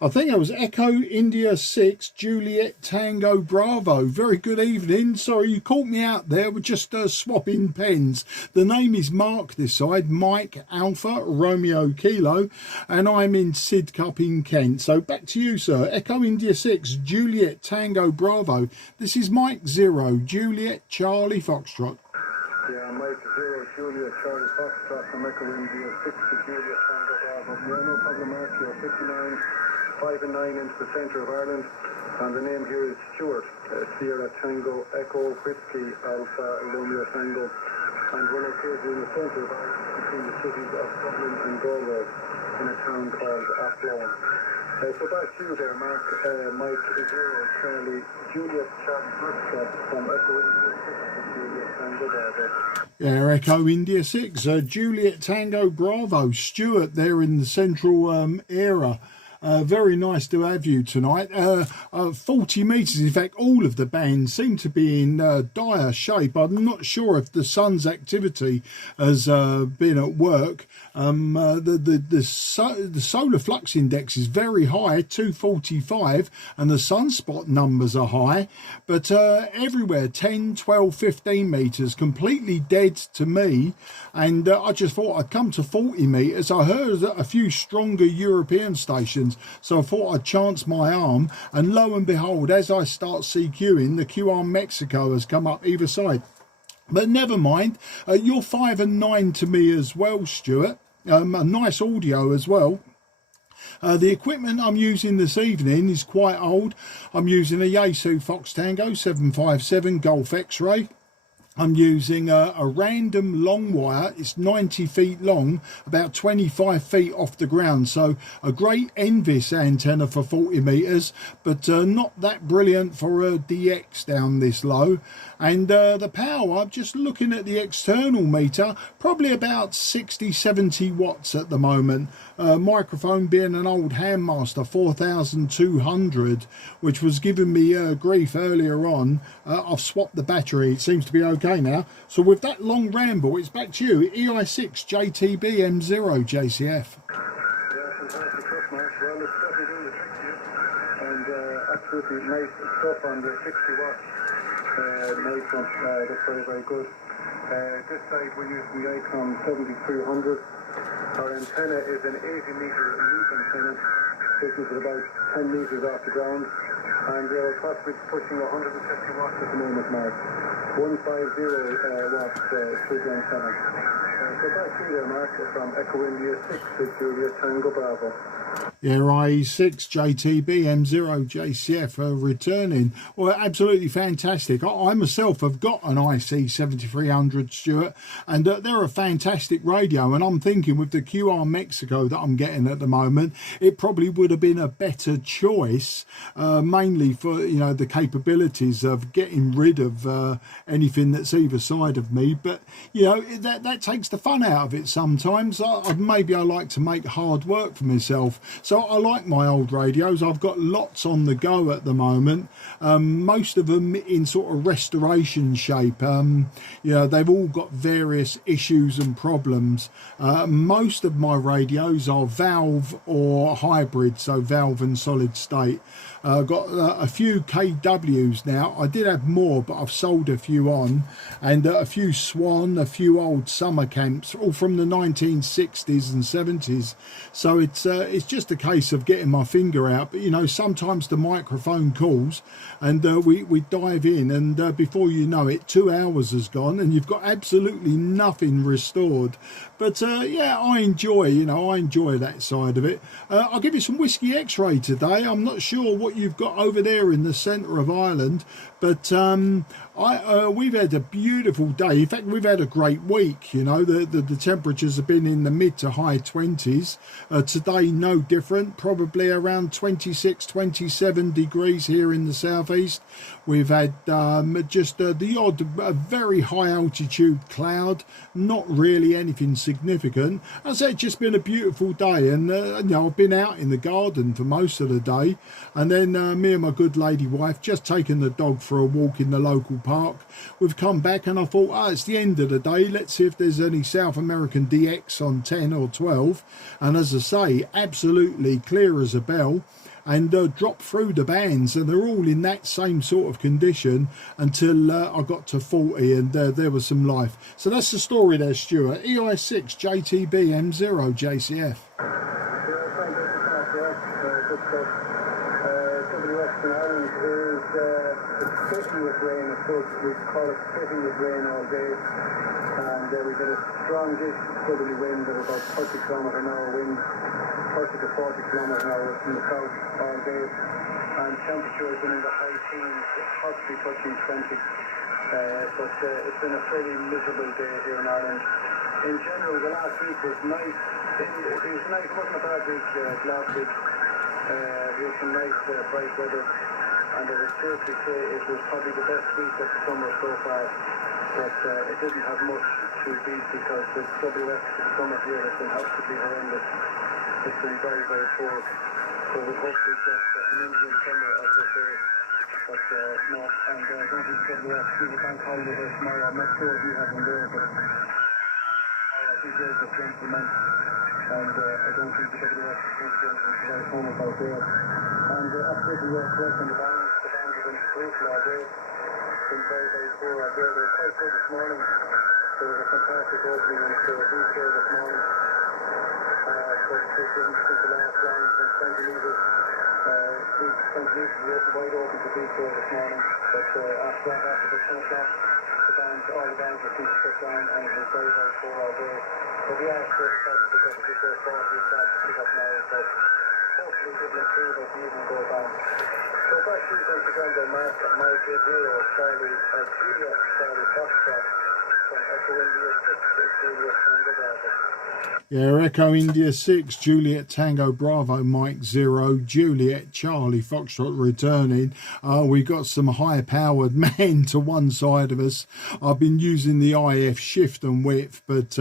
I think it was Echo India 6 Juliet Tango Bravo. Very good evening. Sorry, you caught me out there. We're just swapping pens. The name is Mark this side, Mike Alpha Romeo Kilo, and I'm in Sidcup in Kent. So back to you, sir. Echo India 6 Juliet Tango Bravo. This is Mike 0 Juliet Charlie Foxtrot. Yeah, Mike 0 Juliet Charlie Foxtrot from Echo India 6 Juliet Tango Bravo. Yeah, no problem, Mark. You're 59. 5 and 9 into the centre of Ireland, and the name here is Stuart, Sierra Tango Echo Whiskey Alpha Romeo Tango, and we're located in the centre of Ireland between the cities of Dublin and Galway in a town called Athlone. So back to you there, Mark. Mike 0 Charlie Juliet Charlie Foxtrot from Echo India 6 Juliet Tango Bravo. Yeah, Echo India 6 Juliet Tango Bravo. Stuart there in the central area. Very nice to have you tonight. 40 metres, in fact all of the bands seem to be in dire shape. I'm not sure if the sun's activity has been at work. The solar flux index is very high, 245, and the sunspot numbers are high, but everywhere 10, 12, 15 metres, completely dead to me. And I just thought I'd come to 40 metres. I heard a few stronger European stations, so I thought I'd chance my arm, and lo and behold, as I start CQing, the QR Mexico has come up either side. But never mind, you're 5 and 9 to me as well, Stuart. A nice audio as well. The equipment I'm using this evening is quite old. I'm using a Yaesu Fox Tango 757 Golf X-Ray. I'm using a random long wire. It's 90 feet long, about 25 feet off the ground. So a great Envis antenna for 40 metres, but not that brilliant for a DX down this low. And the power, I'm just looking at the external meter, probably about 60, 70 watts at the moment. Microphone being an old Handmaster 4200, which was giving me grief earlier on. I've swapped the battery. It seems to be okay now. So with that long ramble, it's back to you. EI6 JTB M0 JCF. Yeah, fantastic stuff, Mark. Well, it's definitely doing the trick to you, and absolutely nice stuff on the 60 watts. Nice one. That's very, very good. This side we're using the Icon 7300. Our antenna is an 80-metre loop antenna. This is about 10 metres off the ground, and we're possibly pushing 150 watts at the moment, Mark. 150 watts through the antenna. So back to you there, Mark, from Echo India 6 to Juliet Tango Bravo. Yeah, IE6 JTB M0 JCF returning. Well, absolutely fantastic. I myself have got an IC 7300, Stuart, and they're a fantastic radio. And I'm thinking with the QR Mexico that I'm getting at the moment, it probably would have been a better choice, mainly for, you know, the capabilities of getting rid of anything that's either side of me. But, you know, that takes the fun out of it sometimes. Maybe I like to make hard work for myself. So I like my old radios. I've got lots on the go at the moment, most of them in sort of restoration shape. You know, they've all got various issues and problems. Most of my radios are valve or hybrid, so valve and solid state. I've got a few KWs now. I did have more, but I've sold a few on, and a few Swan, a few old summer camps, all from the 1960s and 70s. So it's just a case of getting my finger out. But you know, sometimes the microphone calls, and we dive in, and before you know it, 2 hours has gone, and you've got absolutely nothing restored. But yeah, I enjoy that side of it. I'll give you some Whiskey X-Ray today. I'm not sure what you've got over there in the centre of Ireland, but we've had a beautiful day. In fact, we've had a great week. You know, the temperatures have been in the mid to high 20s. Today, no different, probably around 26, 27 degrees here in the southeast. We've had just the odd very high altitude cloud, not really anything significant. As I said, it's just been a beautiful day, and you know, I've been out in the garden for most of the day, and then me and my good lady wife just taken the dog for for a walk in the local park. We've come back and I thought, oh, it's the end of the day. Let's see if there's any South American DX on 10 or 12. And as I say, absolutely clear as a bell. And dropped through the bands, and they're all in that same sort of condition until I got to 40, and there was some life. So that's the story there, Stuart. EI6 JTB M0 JCF. Western Ireland is especially with rain. Of course, we call it spitting with rain all day, and we get a strongish southerly wind at about 30 km/h wind, 30 to 40 km/h from the south all day, and temperatures in the high teens, possibly touching 20. But it's been a fairly miserable day here in Ireland. In general, the last week was nice. It was nice, wasn't a bad week last week. We had some nice bright weather, and I would seriously say it was probably the best week of the summer so far. But it didn't have much to beat because the WX summer here has been absolutely horrendous. It's been very, very poor. So we hope we get an Indian summer as they say. But no, and I don't think WX will be bank holiday there tomorrow. I'm not sure if you have one there, but I think there's a gentleman. And I don't think the WX is going to be anything to write home about there. And absolutely you're correct on the bands. The bands have been brutal all day. It's been very, very poor out there. They were quite good this morning. There was a fantastic opening in the beach here this morning. But they didn't take the last line from 20 metres. 20 metres wide open to beach here this morning. But after that, after the 10 o'clock, all the bands were being shut down, and it was very, very poor all day. But we are still trying to pick up a bit of 40 starts to pick up now, so hopefully it will improve as the evening goes on. So back to you once again, though, Mark, Mike 0, Charlie, Julia, Charlie Foxtrot, from Echo India 6, Julia Tango Bravo. Yeah, Echo India 6, Juliet Tango Bravo, Mike 0, Juliet Charlie Foxtrot returning. We got some high-powered man to one side of us. I've been using the IF shift and width, but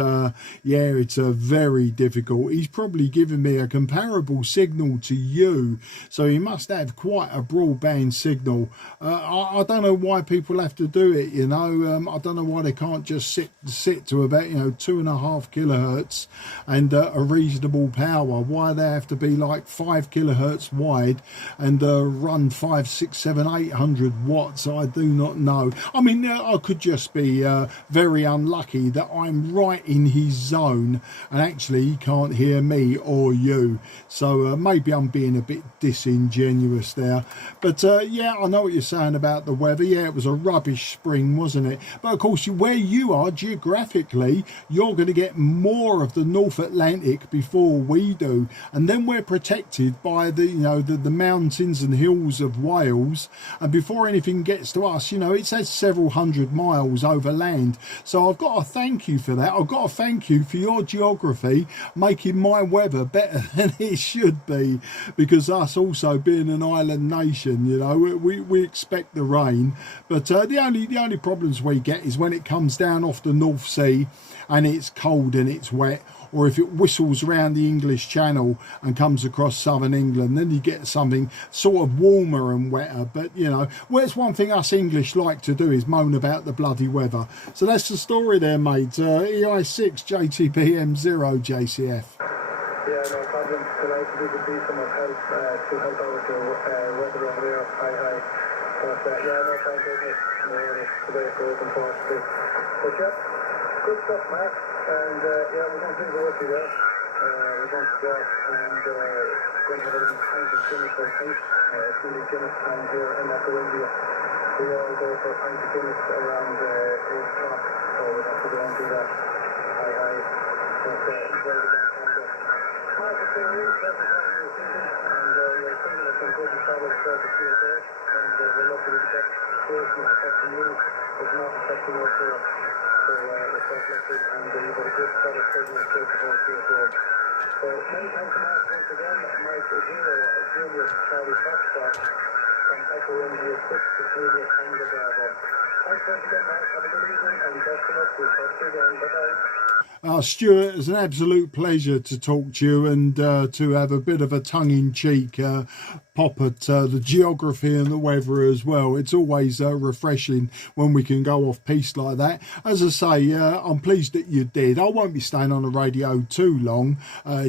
yeah, it's a very difficult. He's probably given me a comparable signal to you, so he must have quite a broadband signal. I don't know why people have to do it, you know. I don't know why they can't just sit to about, you know, 2.5 kilohertz and a reasonable power. Why they have to be like 5 kilohertz wide and run 5, 6, 7, 800 watts, I do not know. I mean, I could just be very unlucky that I'm right in his zone and actually he can't hear me or you. So maybe I'm being a bit disingenuous there. But yeah, I know what you're saying about the weather. Yeah, it was a rubbish spring, wasn't it? But of course, where you are geographically, you're going to get more of the North Atlantic before we do, and then we're protected by the, you know, the mountains and hills of Wales, and before anything gets to us, you know, it's had several hundred miles over land. So I've got to thank you for that. I've got to thank you for your geography making my weather better than it should be, because us also being an island nation, you know, we expect the rain, but the only problems we get is when it comes down off the North Sea and it's cold and it's wet, or if it whistles around the English Channel and comes across southern England, then you get something sort of warmer and wetter. But you know, well, it's one thing us English like to do is moan about the bloody weather. So that's the story there, mate. EI6 JTB M0 JCF. Yeah, no problem. Delighted we could be some of help to help out with the weather over there. Hi. But yeah, no problem. It's the way it goes, unfortunately. But yeah, good stuff, Mark. And yeah, we're going to do the work there. We're going to go out and going to have a little pint of Guinness, I think. It's really Guinness time here in Echo India. We all go for a pint of Guinness around 8 o'clock, so we'll have to go and do that. Hi. But enjoy the back time there. Mark, it's been really pleasant having you this evening, and you're thinking of some good and solid throughout the CSA, and we're lucky with the situation is affecting you, it's not affecting us here. So we're quite lucky, and you've got a good solid business here to go CSA. So many thanks to Mark once again. Mike 0, Julius Charlie Foxtrot from Echo India 6 to Julius Tango Bravo. Thanks once again, Mark. Have a good evening, and best of luck. We'll talk to you again. Bye-bye. Stuart, it's an absolute pleasure to talk to you and to have a bit of a tongue-in-cheek pop at the geography and the weather as well. It's always refreshing when we can go off piste like that. As I say, I'm pleased that you did. I won't be staying on the radio too long,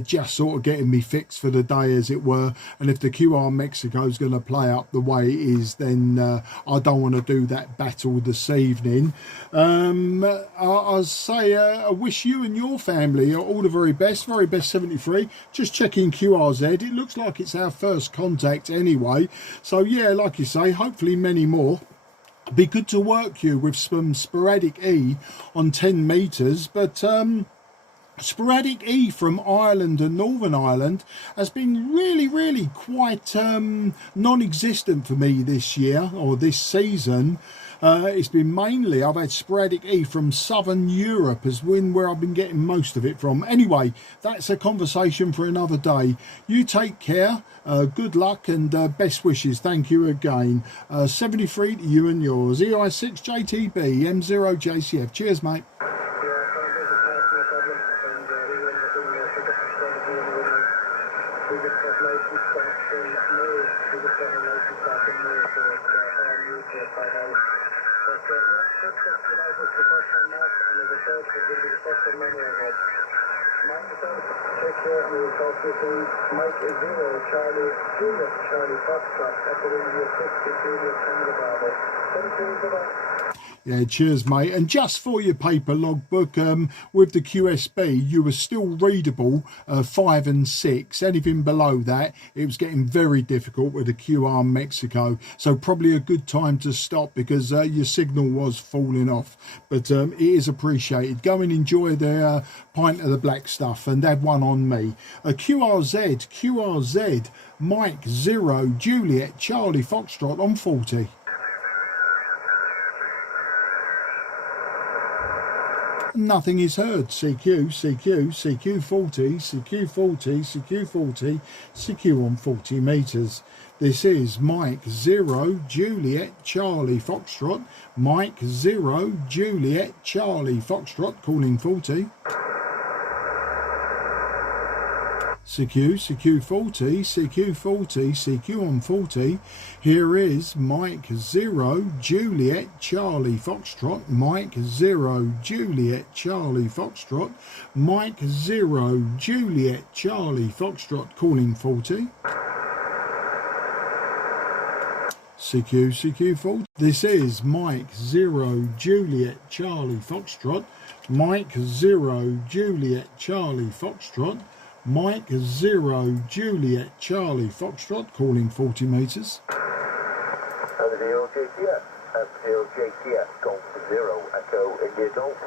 just sort of getting me fixed for the day, as it were. And if the QR Mexico is going to play up the way it is, then I don't want to do that battle this evening. I'll say I wish you and your family all the very best 73. Just checking QRZ, it looks like it's our first contact anyway, so yeah, like you say, hopefully many more. Be good to work you with some sporadic E on 10 meters, but sporadic E from Ireland and Northern Ireland has been really quite non-existent for me this year or this season. It's been mainly, I've had sporadic E from Southern Europe as where I've been getting most of it from. Anyway, that's a conversation for another day. You take care, good luck and best wishes. Thank you again. 73 to you and yours. EI6JTB M0JCF. Cheers, mate. Mike 0, Charlie, Juliet, Charlie, Foxtrot, Echo India 60, Juliet, Canada Bravo. Thank you, goodbye. Yeah, cheers, mate. And just for your paper logbook, with the QSB, you were still readable 5 and 6. Anything below that, it was getting very difficult with the QR Mexico. So probably a good time to stop because your signal was falling off. But it is appreciated. Go and enjoy the pint of the black stuff and have one on me. QRZ, Mike 0, Juliet, Charlie, Foxtrot on 40. Nothing is heard. CQ40 on 40 meters. This is Mike 0, Juliet, Charlie, Foxtrot. Mike 0, Juliet, Charlie, Foxtrot, calling 40. CQ40 on 40. Here is Mike 0, Juliet, Charlie, Foxtrot. Mike 0, Juliet, Charlie, Foxtrot. Mike 0, Juliet, Charlie, Foxtrot, calling 40. CQ40. This is Mike 0, Juliet, Charlie, Foxtrot. Mike 0, Juliet, Charlie, Foxtrot. Mike 0, Juliet, Charlie, Foxtrot, calling 40 meters. FT-757GX, Golf 0, Echo India Golf.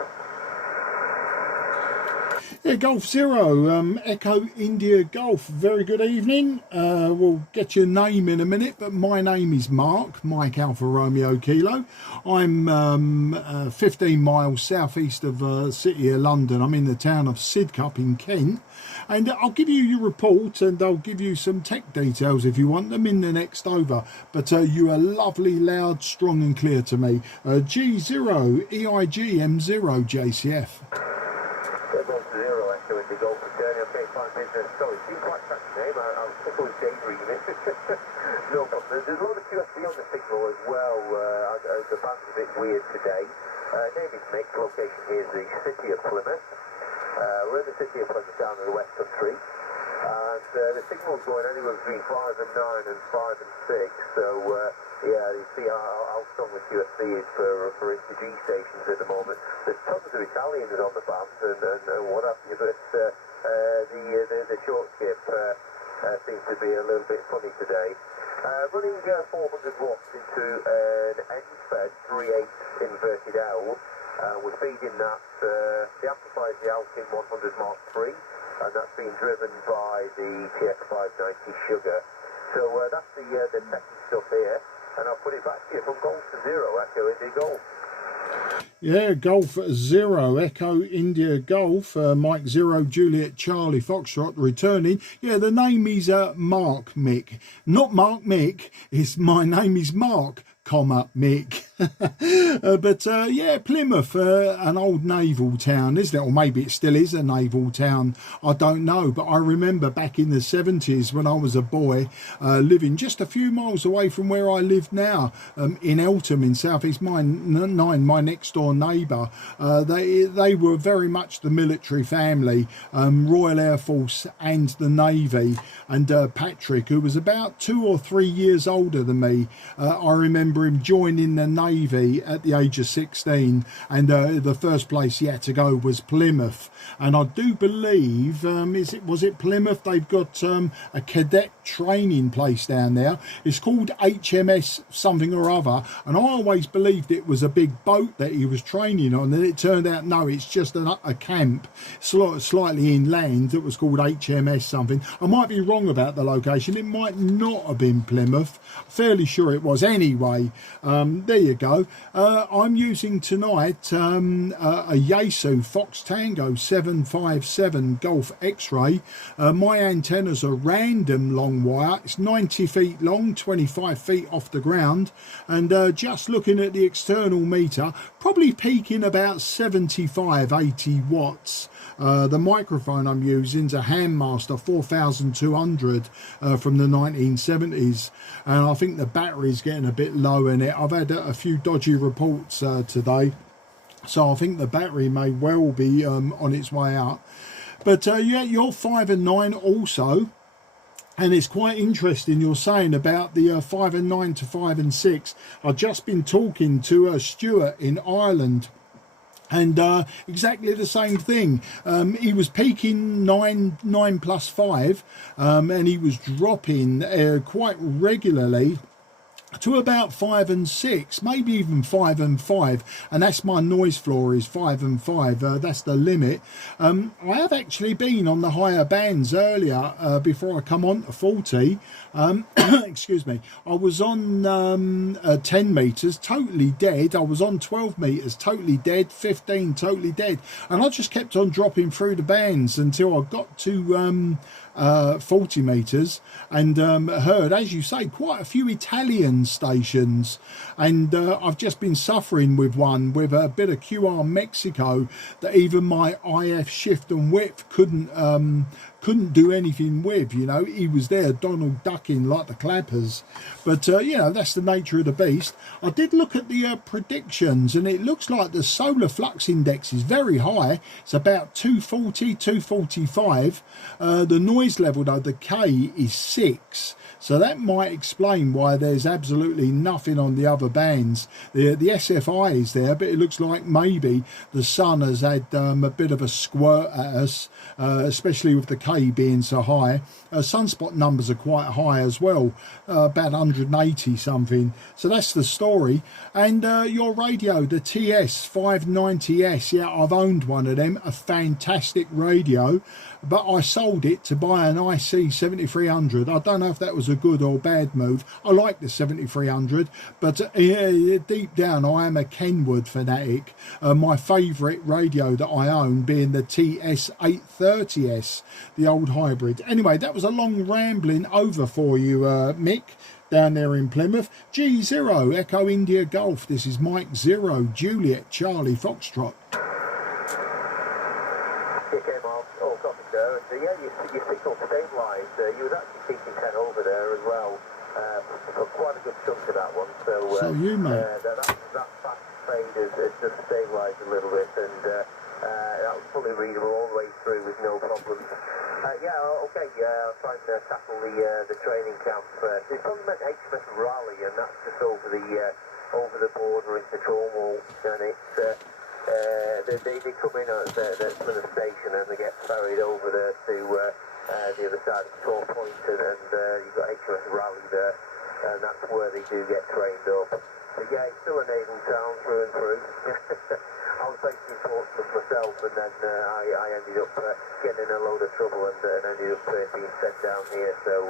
Yeah, Golf 0, Echo India Golf. Very good evening. We'll get your name in a minute, but my name is Mark, Mike Alpha Romeo Kilo. I'm 15 miles southeast of the city of London. I'm in the town of Sidcup in Kent. And I'll give you your report and I'll give you some tech details if you want them in the next over. But you are lovely, loud, strong and clear to me. G0, EIG M0 JCF. Sorry, you quite catch the name. I'm simply daydreaming. No problem. There's a lot of QSB on the signal as well. The band's a bit weird today. Name is Mick. Location here is the city of Plymouth. We're in the city of Plymouth down in the West Country. And the signal's going anywhere between 5 and 9 and 5 and 6. So, yeah, you see how strong the QSB is for InterG stations at the moment. There's tons of Italians on the band and what have you, but the short skip seems to be a little bit funny today. Running 400 watts into an end-fed 3/8 inverted L. We're feeding that, the amplifier is the Alkin 100 Mark III, and that's being driven by the TX590 Sugar. So that's the techie stuff here, and I'll put it back to you from Golf 0, Echo India Golf. Yeah, Golf 0, Echo India Golf, Mike 0, Juliet, Charlie, Foxtrot, returning. Yeah, the name is Mark Mick. Not Mark Mick, my name is Mark. comma Mick. But yeah, Plymouth, an old naval town, isn't it? Or maybe it still is a naval town, I don't know. But I remember back in the 70s when I was a boy, living just a few miles away from where I live now, in Eltham in South East 9, my next door neighbour. They were very much the military family, Royal Air Force and the Navy. And Patrick, who was about 2 or 3 years older than me, I remember him joining the Navy at the age of 16, and the first place he had to go was Plymouth. And I do believe, was it Plymouth? They've got a cadet training place down there. It's called HMS something or other, and I always believed it was a big boat that he was training on, and it turned out no, it's just a camp slightly inland that was called HMS something. I might be wrong about the location, it might not have been Plymouth, fairly sure it was. Anyway, there you go. I'm using tonight a Yaesu Fox Tango 757 Golf X-ray. My antennas are random long wire. It's 90 feet long, 25 feet off the ground, and just looking at the external meter, probably peaking about 75-80 watts. The microphone I'm using is a Handmaster 4200 from the 1970s, and I think the battery's getting a bit low in it. I've had a few dodgy reports today, so I think the battery may well be on its way out. But yeah, you're 5 and 9 also. And it's quite interesting you're saying about the 5 and 9 to 5 and 6. I've just been talking to Stuart in Ireland, and exactly the same thing. He was peaking 9 plus 5, and he was dropping quite regularly to about 5 and 6, maybe even 5 and 5, and that's my noise floor, is 5 and 5. That's the limit. I have actually been on the higher bands earlier, before I come on to 40. Excuse me. I was on 10 meters, totally dead. I was on 12 meters, totally dead. 15, totally dead. And I just kept on dropping through the bands until I got to 40 meters, and heard, as you say, quite a few Italian stations. And I've just been suffering with one with a bit of QR Mexico that even my IF shift and width couldn't do anything with. You know, he was there Donald ducking like the clappers. But you know, that's the nature of the beast. I did look at the predictions, and it looks like the solar flux index is very high. It's about 240, 245. The noise level though, the K, is 6. So that might explain why there's absolutely nothing on the other bands. The SFI is there, but it looks like maybe the sun has had a bit of a squirt at us, especially with the K being so high. Sunspot numbers are quite high as well, about 180 something. So that's the story. And your radio, the TS590S, yeah, I've owned one of them, a fantastic radio, but I sold it to buy an IC 7300. I don't know if that was a good or bad move. I like the 7300, but deep down I am a Kenwood fanatic. My favourite radio that I own being the TS830S, the old hybrid. Anyway, that was a long rambling over for you, Mick, down there in Plymouth. G0 Echo India Golf. This is Mike 0 Juliet Charlie Foxtrot. Yeah, your signal stabilised. You was actually keeping 10 over there as well. For quite a good chunk of that one. So you, mate. That fast fade has just stabilised a little bit, and that was fully readable all the way through with no problems. Yeah, okay. I'll try and tackle the training camp. It's probably meant HMS Raleigh, and that's just over the border into Cornwall, and it's. They come in at the Plymouth station and they get ferried over there to the other side of Tor Point, and you've got HMS Raleigh there, and that's where they do get trained up. But yeah, it's still a naval town through and through. I was based in Portsmouth myself, and then I ended up getting in a load of trouble and ended up being sent down here, so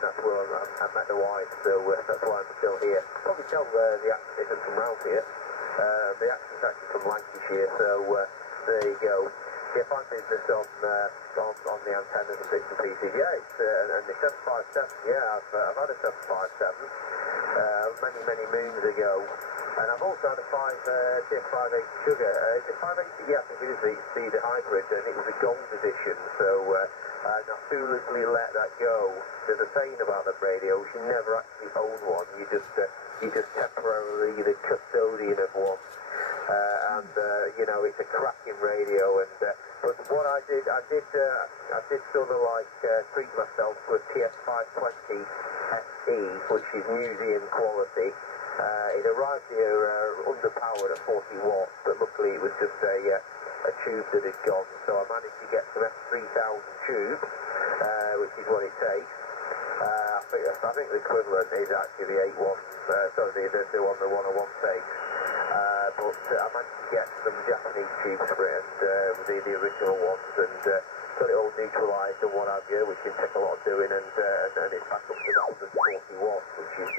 that's where I met the wife, so that's why I'm still here. Probably tell the accent isn't from round here. The accent's actually from Lancashire, so there you go. Yeah, fine business on the antennas and bits and pieces. Yeah, it's, and the 757, yeah, I've had a 757 many moons ago, and I've also had a 58 Sugar. Is it 580? Yeah, I think it is the hybrid, and it was a gold edition, so I foolishly let that go. There's a saying about the radios, you never actually own one, you just temporarily the custodian of one. And you know, it's a cracking radio, and but what I did sort of like treat myself to a TS-520 SE, which is museum quality. It arrived here underpowered at 40 watts, but luckily it was just a tube that had gone, so I managed to get some FT-757 tube, which is what it takes. I think the equivalent is actually the 81, sorry, the one the 101 takes. But I managed to get some Japanese tubes for it, and the original ones, and got it all neutralised and what have you, which can take a lot of doing, and it's back up to about 140 watts, which is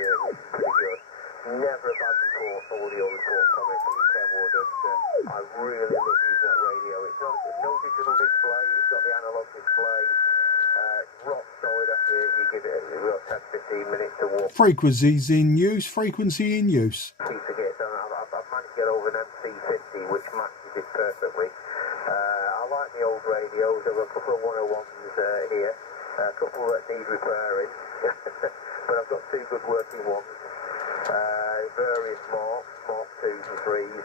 pretty good. Never a bad report, audio report from it from Kenwood, and I really love using that radio. It's no digital display, it's got the analogue display. It's rock solid after you give it about 10-15 minutes to walk. Frequency in use. Piece of kit, and I've managed to get over an MC50, which matches it perfectly. I like the old radios. There were a couple of 101s here, a couple that need repairing, but I've got two good working ones. Very small 2s and 3s, and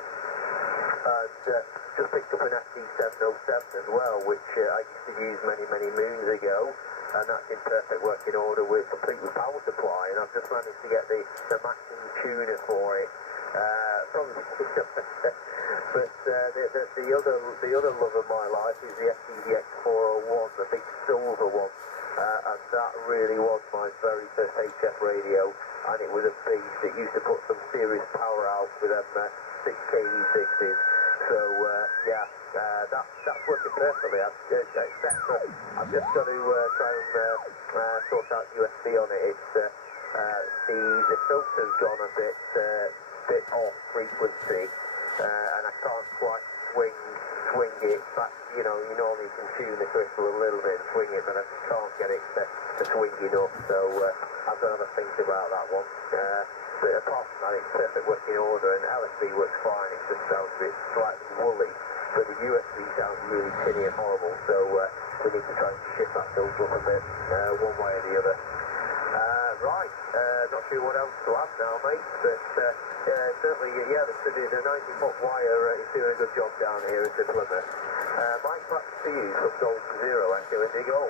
just picked up an FT-757 as well, which I used to use many moons ago, and that's in perfect working order with complete power supply, and I've just managed to get the matching tuner for it. But the other love of my life is the FT-401, the big silver one, and that really was my very first HF radio, and it was a beast. It used to put some serious power out with them 6 kV6s. So yeah, that's working perfectly. Except for I've just got to try and sort out USB on it. It's the filter's gone a bit off frequency, and I can't quite swing it back. You know, you normally can tune the crystal a little bit and swing it, but I just can't get it to swing enough. So I've got to think about that one. But apart from that, it's perfect working order, and LSB works fine. It just sounds a bit slightly woolly, but the USB sounds really tinny and horrible. So we need to try and shift that filter up a bit, one way or the other. Right, not sure what else to add now, mate, but certainly, yeah, the 90-foot wire is doing a good job down here at the Plymouth. Mike, back to you from Gold to Zero, actually, as you go.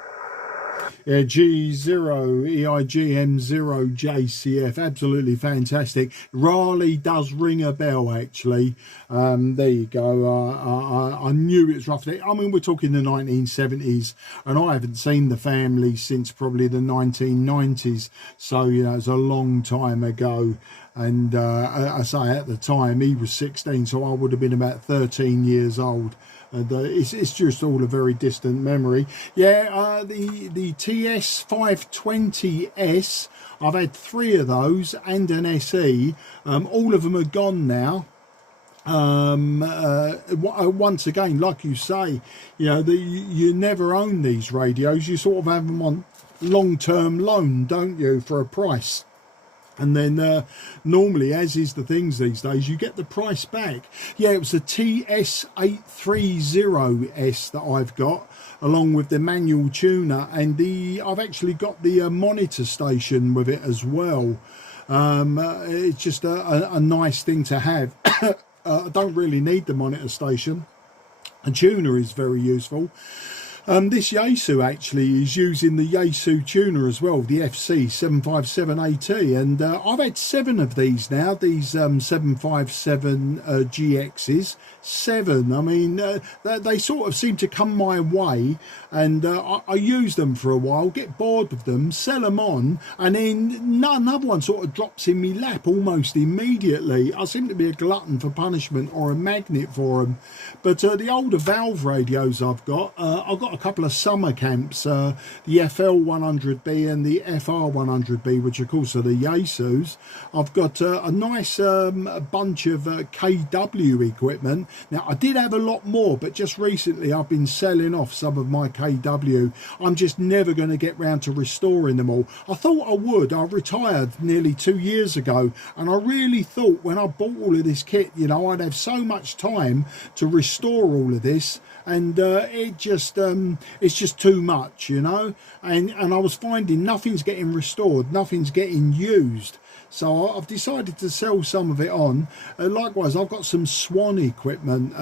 Yeah, G0 EIGM0 JCF, absolutely fantastic. Raleigh does ring a bell, actually. There you go. I knew it was roughly, I mean, we're talking the 1970s, and I haven't seen the family since probably the 1990s, so you know, it's a long time ago. And I say at the time he was 16, so I would have been about 13 years old. And it's just all a very distant memory. Yeah, the TS-520S, I've had 3 of those and an SE. All of them are gone now. Once again, like you say, you know, you never own these radios. You sort of have them on long-term loan, don't you, for a price. And then normally, as is the things these days, you get the price back. Yeah, it was a TS-830S that I've got, along with the manual tuner, and I've actually got the monitor station with it as well. It's just a nice thing to have. I don't really need the monitor station. A tuner is very useful. This Yaesu actually is using the Yaesu tuner as well, the FT-757AT, and I've had 7 of these now, these 757GXs. 7, I mean, they sort of seem to come my way, and I use them for a while, get bored with them, sell them on, and then another one sort of drops in my lap almost immediately. I seem to be a glutton for punishment or a magnet for them. But the older valve radios I've got got a couple of summer camps, the FL100B and the FR100B, which of course are the Yaesus. I've got a nice bunch of KW equipment. Now, I did have a lot more, but just recently I've been selling off some of my KW. I'm just never going to get round to restoring them all. I thought I would. I retired nearly 2 years ago, and I really thought when I bought all of this kit, you know, I'd have so much time to restore all of this, and it's just too much, you know, and I was finding nothing's getting restored, nothing's getting used. So I've decided to sell some of it on. Likewise, I've got some Swan equipment.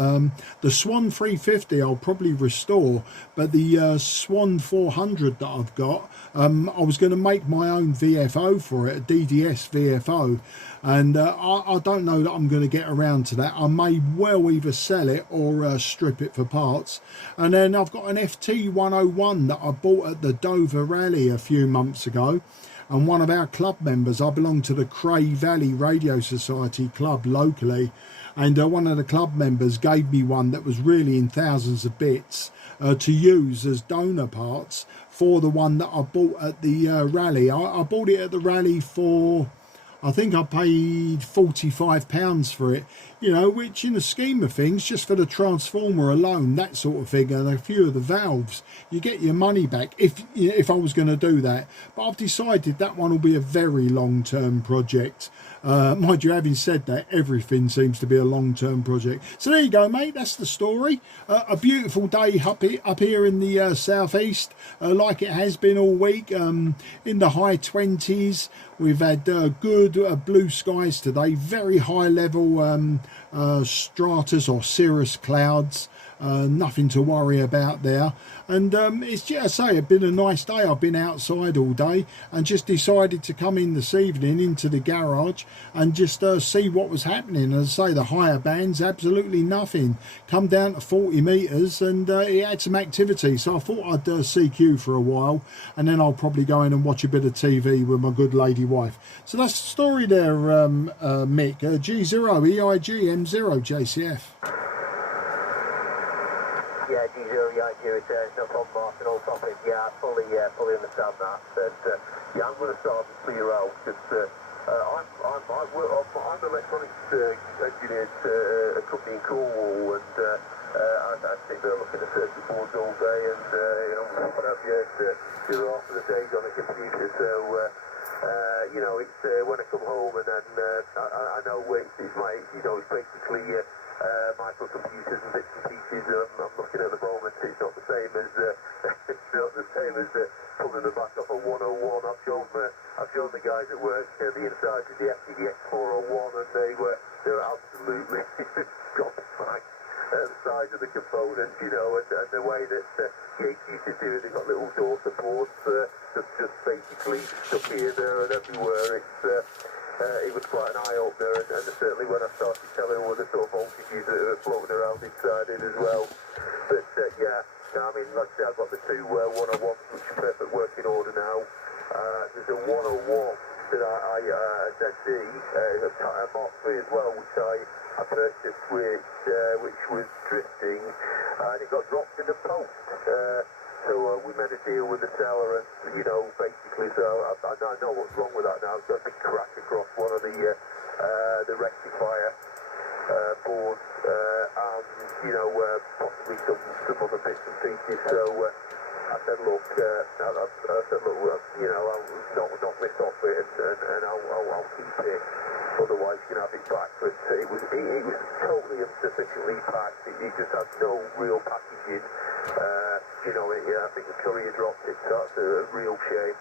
The Swan 350 I'll probably restore, but the Swan 400 that I've got, I was going to make my own VFO for it, a DDS VFO, and I don't know that I'm going to get around to that. I may well either sell it or strip it for parts. And then I've got an FT-101 that I bought at the Dover Rally a few months ago. And one of our club members, I belong to the Cray Valley Radio Society club locally, and one of the club members gave me one that was really in thousands of bits to use as donor parts for the one that I bought at the rally. I bought it at the rally for, I think I paid £45 for it, you know, which in the scheme of things, just for the transformer alone, that sort of thing, and a few of the valves, you get your money back if I was going to do that. But I've decided that one will be a very long-term project. Mind you, having said that, everything seems to be a long-term project. So there you go, mate, that's the story. A beautiful day up here in the southeast, like it has been all week, in the high 20s. We've had good blue skies today, very high level stratus or cirrus clouds. Nothing to worry about there, and it's just, I say, it's been a nice day. I've been outside all day and just decided to come in this evening into the garage and just see what was happening. As I say, the higher bands, absolutely nothing. Come down to 40 meters and it had some activity, so I thought I'd CQ for a while, and then I'll probably go in and watch a bit of TV with my good lady wife. So that's the story there, Mick. G0 EIG M0 JCF. Yeah, G0, it's no problem, Martin, all topic. Yeah, I fully understand that. And yeah, I'm going to start to clear out because I'm an electronics engineer at a company in Cornwall, and I sit there looking at circuit boards all day, and you know, what have you, do half of the days on a computer. So you know, it's when I come home, and then I know it's my, you know, it's basically microcomputers and bits and pieces. I'm looking at the moment. It's not the same as it's not the same as pulling the back off a 101. I've shown the guys at work the inside of the FTDX 401, and they were absolutely gobsmacked at the size of the components, you know, and the way that GH used to do it. They've got little door supports that's just basically stuck here, there, and everywhere. It was quite an eye-opener, and certainly when I started telling all the sort of voltages that are floating around inside it as well. But yeah, I mean, like I say, I've got the two 101s, which are perfect working order now. There's a 101 that I ZD, a Mark III as well, which I purchased, which was drifting, and it got dropped in the post. So we made a deal with the seller, and you know, basically, so I know what's wrong with that now. It's got a big crack across one of the rectifier boards, and you know, possibly some other bits and pieces. So I said, look, you know, I'll knock this off it, and I'll keep it. Otherwise, you can have it back. But it was totally insufficiently packed. It just had no real packaging. You know, I think the courier dropped it, so that's a real shame.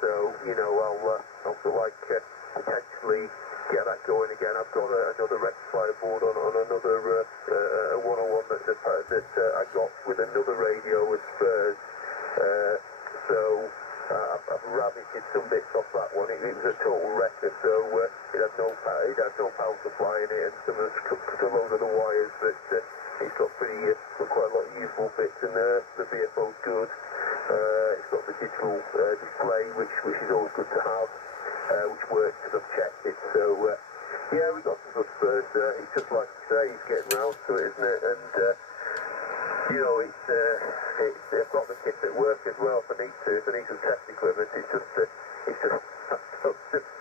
So, you know, I'll sort of like potentially get that going again. I've got another rectifier board on another 101 that I got with another radio with Spurs. So I've rabbited some bits off that one. It was a total wrecker, so it had no power supply in it, and some of a load of the wires, but it's got quite a lot of useful bits in there. The VFO's good. It's got the digital display, which is always good to have, which works because I've checked it. So yeah, we got some good Spurs. It's just like I say, it's getting round to it, isn't it? And You know, I've got the kit at work as well. If I need some test equipment, it's just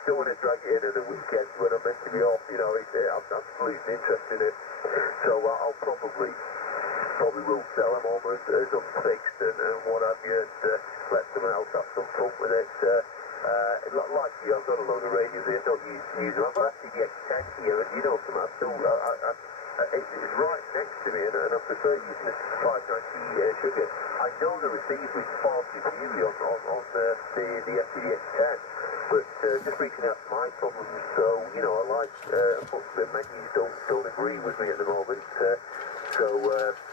don't want to drag it in at the weekend when I'm meant to be off. You know, I'm losing interest in it. So I'll probably will sell them over as unfixed and what have you, and let someone else have some fun with it. Like you, I've got a load of radios here. Don't use them. I've got actually the X10 here, and you know, some I've still. It's right next to me, and I prefer using the 590 sugar. I know the receiver is far superior on the FT-757GX, but just reaching out to my problems. So you know, I like the menus don't agree with me at the moment. So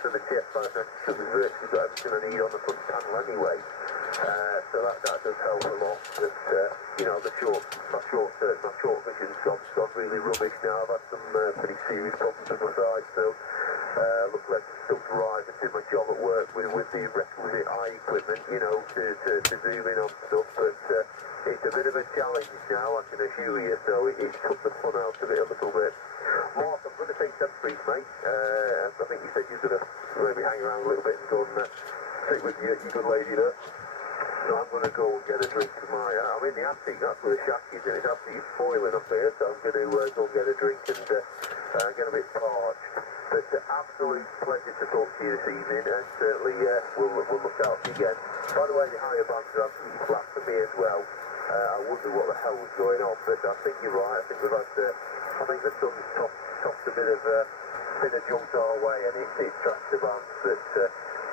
the TS590 sugar's virtually got everything I need on the front panel anyway. So that does help a lot. But you know, my short mission's gone really rubbish now. I've had some pretty serious problems with my side. So look, let's still drive and do my job at work with the requisite eye equipment, you know, to zoom in on stuff. But it's a bit of a challenge now, I can assure you. So it took the fun out of it a little bit. Mark, I'm going to take 7 brief, mate. I think you said you're going to maybe hang around a little bit and go and sit with your good lady there. So I'm going to go and get a drink to I'm in the attic, that's where the shack is, and it's absolutely boiling up here, so I'm going to go and get a drink and get a bit parched. But absolute pleasure to talk to you this evening, and certainly we'll look out for you again. By the way, the higher bands are absolutely flat for me as well. I wonder what the hell was going on, but I think you're right. I think we've had, I think the sun's topped a bit of jumped our way, and it tracks the bands, but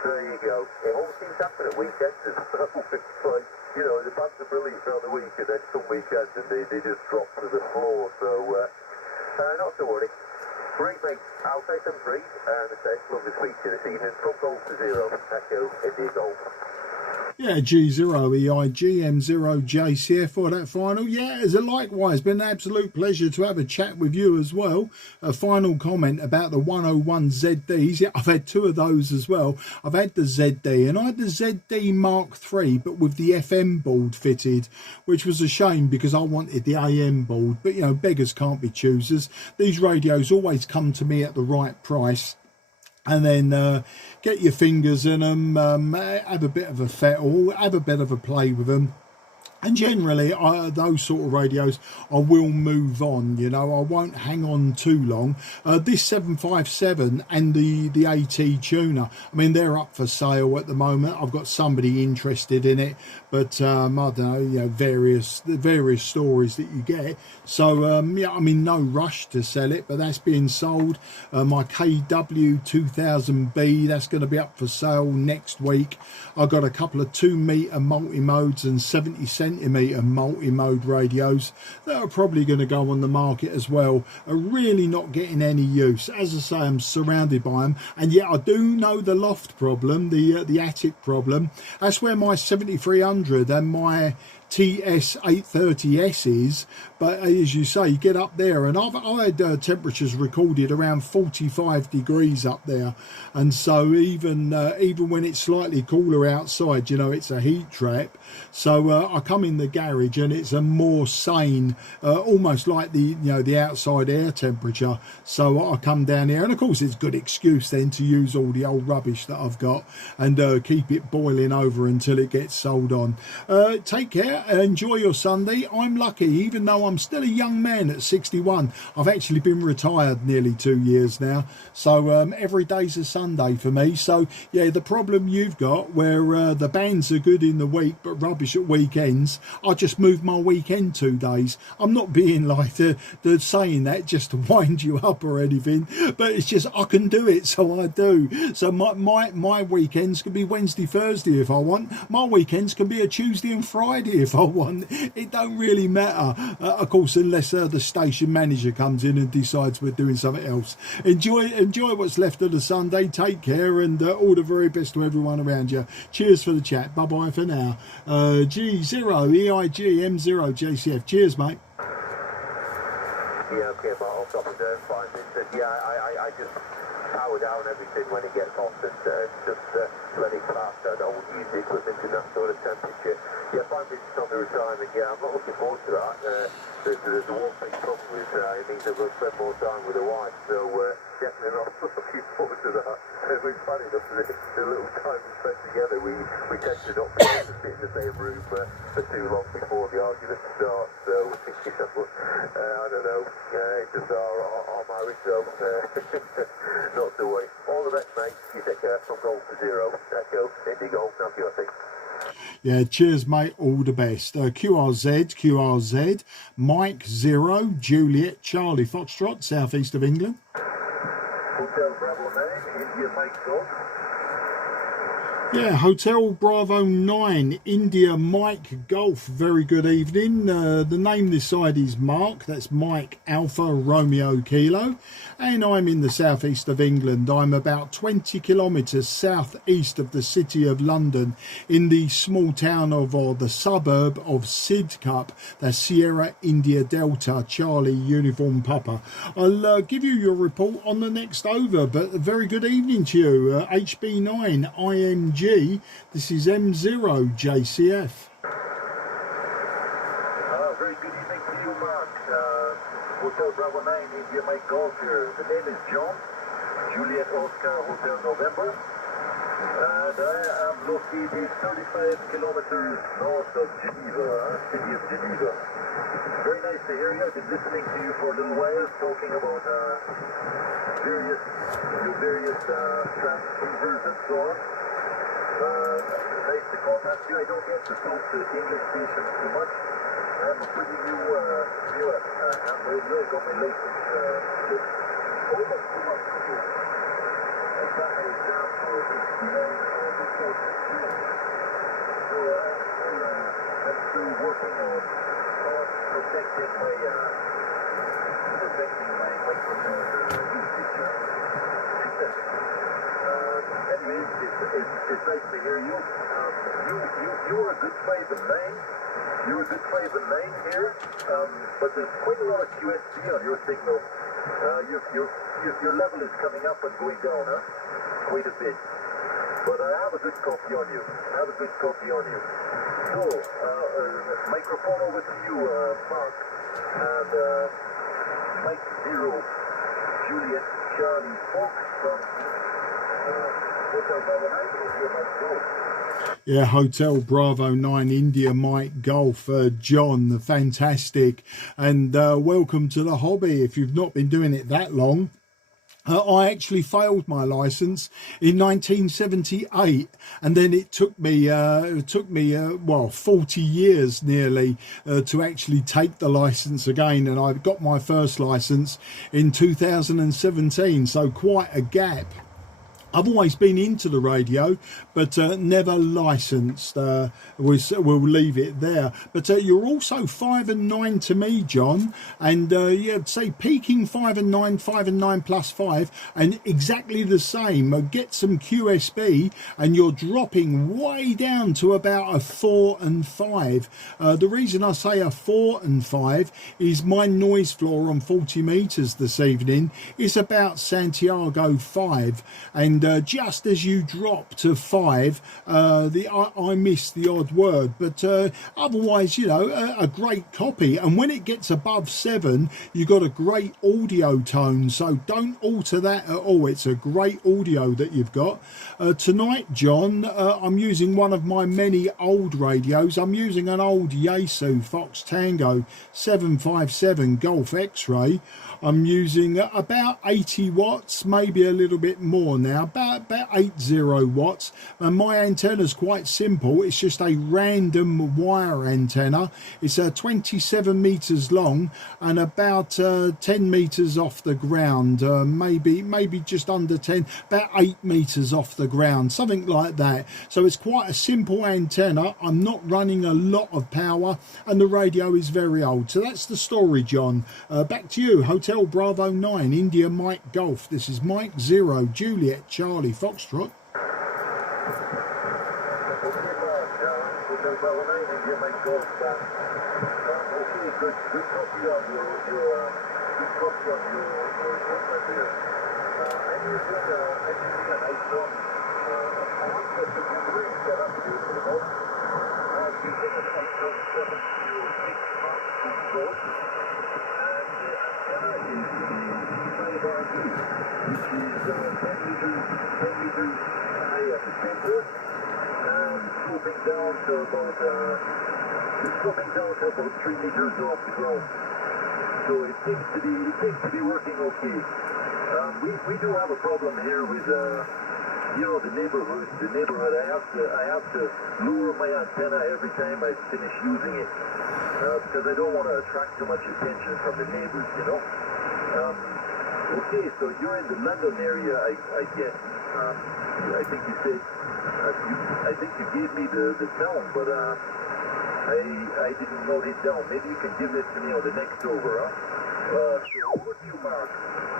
there you go. It all seems to happen at weekends as well. It's like, you know, the bands are brilliant throughout the week, and then some weekends and they just drop to the floor. So, not to worry. Great, mate. I'll take them free, and it's lovely to speak to you this evening. From Golf to 0, Echo, India Golf. Yeah, G0EIG M0JCF for that final. Yeah, it's likewise been an absolute pleasure to have a chat with you as well. A final comment about the 101 ZDs. Yeah, I've had two of those as well. I've had the ZD and I had the ZD Mark III, but with the FM board fitted, which was a shame because I wanted the AM board. But, you know, beggars can't be choosers. These radios always come to me at the right price. And then get your fingers in them, have a bit of a fettle, have a bit of a play with them. And generally, those sort of radios, I will move on, you know, I won't hang on too long. This 757 and the AT tuner, I mean, they're up for sale at the moment. I've got somebody interested in it, but I don't know, you know, various stories that you get. So, yeah, I mean, no rush to sell it, but that's being sold. My KW 2000B, that's going to be up for sale next week. I've got a couple of 2-meter multi-modes and 70cm multi-mode radios that are probably going to go on the market as well, are really not getting any use. As I say, I'm surrounded by them, and yet I do know the loft problem, the attic problem. That's where my 7300 and my TS830S is, but as you say, you get up there, and I've had temperatures recorded around 45 degrees up there, and so even when it's slightly cooler outside, you know, it's a heat trap. So I come in the garage and it's a more sane, almost like the outside air temperature. So I come down here, and of course it's a good excuse then to use all the old rubbish that I've got and keep it boiling over until it gets sold on. Take care, enjoy your Sunday. I'm lucky, even though I'm still a young man at 61, I've actually been retired nearly 2 years now, so every day's a Sunday for me. So yeah, the problem you've got where the bands are good in the week but rubbish at weekends, I just move my weekend 2 days. I'm not being like the saying that just to wind you up or anything, but it's just I can do it, so I do. So my weekends can be Wednesday, Thursday if I want. My weekends can be a Tuesday and Friday if I want. It don't really matter, of course, unless the station manager comes in and decides we're doing something else. Enjoy what's left of the Sunday. Take care, and all the very best to everyone around you. Cheers for the chat. Bye bye for now. G0EIG M0JCF. Cheers, mate. Yeah, okay, but I'll stop and 5 minutes. Yeah, I just power down everything when it gets hot and just let it pass. I don't use the equipment in that sort of temperature. Yeah, 5 minutes on the the retirement. Yeah, I'm not looking forward to that. There's the one big problem with it means I've got to spend more time with the wife, so definitely not looking forward to that. We've had enough of the little time we spent together. We tend to not be able to sit in the same room for too long before the argument starts, so I don't know, it's just our marriage, so not to worry. All the best, mate. You take care. From goal to 0. Echo, Indigo, Navigating. Yeah, cheers, mate. All the best. QRZ, Mike 0, Juliet, Charlie Foxtrot, southeast of England. Hotel Bravo 9, India Mike Golf. Yeah, Hotel Bravo 9, India Mike Golf. Very good evening. The name this side is Mark. That's Mike Alpha Romeo Kilo. And I'm in the southeast of England. I'm about 20 kilometres southeast of the city of London in the small town of, or the suburb of Sidcup. That's Sierra India Delta Charlie Uniform Papa. I'll give you your report on the next over, but a very good evening to you. HB9 IMG. This is M0 JCF. Very good evening to you, Mark. Hotel Bravo 9, India Mike Golf here. The name is John, Juliet Oscar Hotel November. And I am located 35 kilometers north of Geneva, city of Geneva. Very nice to hear you. I've been listening to you for a little while, talking about various transceivers and so on. Nice to contact you. I don't get to talk to English stations too much. I'm a pretty new viewer. I'm radio. I got my license just almost 2 months ago. I got my exam for 69 on the 4th of June. So I'm still working on protecting my microphone usage. Anyways, it's nice to hear you. You're a good 5 and 9. You're a good 5 and 9 here, but there's quite a lot of QSC on your signal. Your level is coming up and going down, quite a bit. But I have a good copy on you. So, microphone over to you, Mark, and Mike 0, Juliet, Charlie, Fox from Hotel Bravo 9, India Mike Golf. Yeah, Hotel Bravo 9, India Mike Golf. John, fantastic. And welcome to the hobby if you've not been doing it that long. I actually failed my license in 1978, and then it took me 40 years nearly to actually take the license again, and I got my first license in 2017, so quite a gap. I've always been into the radio, but never licensed. We'll leave it there. But you're also 5 and 9 to me, John. And say peaking 5 and 9, 5 and 9 plus 5, and exactly the same. Get some QSB, and you're dropping way down to about a 4 and 5. The reason I say a 4 and 5 is my noise floor on 40 meters this evening is about Santiago 5, and just as you drop to 5, I missed the odd word, but otherwise, a great copy. And when it gets above 7, you got a great audio tone, so don't alter that at all. It's a great audio that you've got. Tonight, John, I'm using one of my many old radios. I'm using an old Yaesu Fox Tango 757 Golf X-Ray. I'm using about 80 watts, maybe a little bit more now, about 80 watts. And my antenna's quite simple. It's just a random wire antenna. It's 27 meters long and about 10 meters off the ground, maybe just under 10, about 8 meters off the ground, something like that. So it's quite a simple antenna. I'm not running a lot of power, and the radio is very old. So that's the story, John. Back to you. Hotel Bravo 9, India Mike Golf. This is Mike 0, Juliet, Charlie, Foxtrot. meters high at the center, sloping down to about 3 meters off the ground. So it seems to be working okay. We do have a problem here with the neighborhood. I have to lower my antenna every time I finish using it because I don't want to attract too much attention from the neighbors, you know. Okay, so you're in the London area, I guess. I think you said, I think you gave me the town, but I didn't note it down. Maybe you can give it to me on the next over, huh? So over to you, Mark.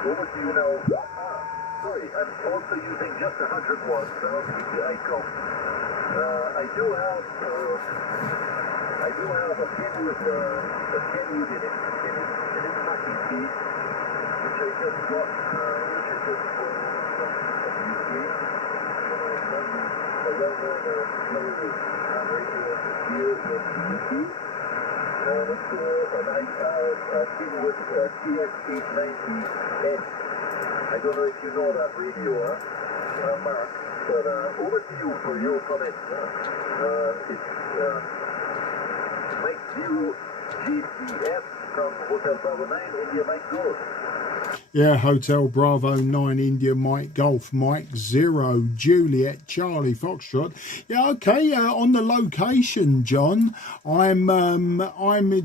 Over to you now. Sorry, I'm also using just 100 watts. I'll keep the icon. I do have a Kenwood in its packing piece, which I just got, from UK. A well-known radio here in UK. It's an Kenwood TX890S. I don't know if you know that radio, Mark, but over to you for your comments. It's Mike 0 GCF from Hotel Bravo 9, India Mike Gold. Yeah, Hotel Bravo 9 India Mike Golf Mike 0 Juliet Charlie Foxtrot. Yeah, okay. On the location, John, I'm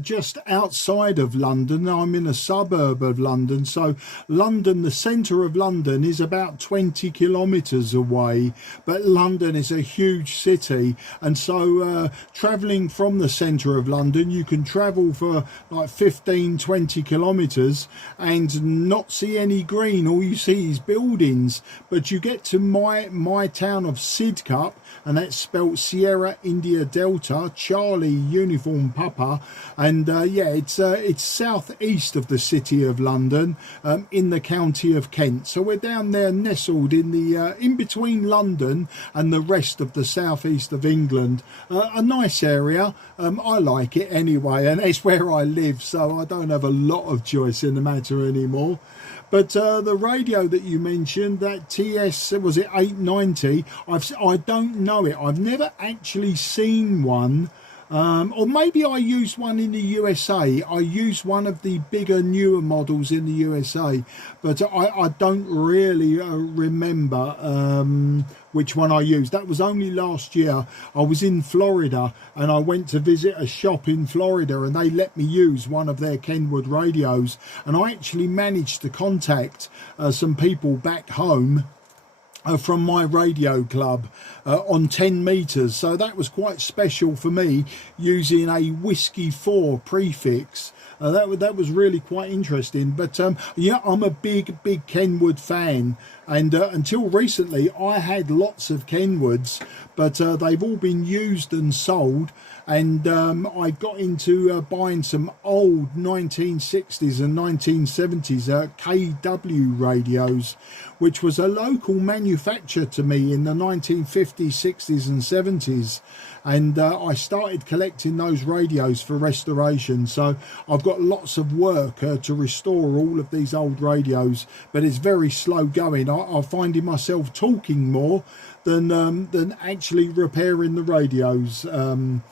just outside of London. I'm in a suburb of London. So London, the centre of London, is about 20 kilometres away. But London is a huge city, and so travelling from the centre of London, you can travel for like 15-20 kilometres and not see any green. All you see is buildings, but you get to my town of Sidcup, and that's spelt Sierra India Delta Charlie Uniform Papa, and yeah, it's southeast of the city of London, in the county of Kent. So we're down there nestled in the in between London and the rest of the southeast of England. A nice area. I like it anyway, and it's where I live, so I don't have a lot of choice in the matter anymore. But the radio that you mentioned, that TS, was it 890? I don't know it. I've never actually seen one. Or maybe I used one in the USA. I used one of the bigger, newer models in the USA, but I don't really remember which one I used. That was only last year. I was in Florida and I went to visit a shop in Florida, and they let me use one of their Kenwood radios, and I actually managed to contact some people back home from my radio club on 10 meters. So that was quite special for me, using a Whiskey 4 prefix. That was really quite interesting. But yeah, I'm a big Kenwood fan, and until recently I had lots of Kenwoods, but they've all been used and sold. And I got into buying some old 1960s and 1970s KW radios, which was a local manufacturer to me in the 1950s, 60s and 70s. And I started collecting those radios for restoration. So I've got lots of work to restore all of these old radios, but it's very slow going. I'm finding myself talking more than actually repairing the radios, John.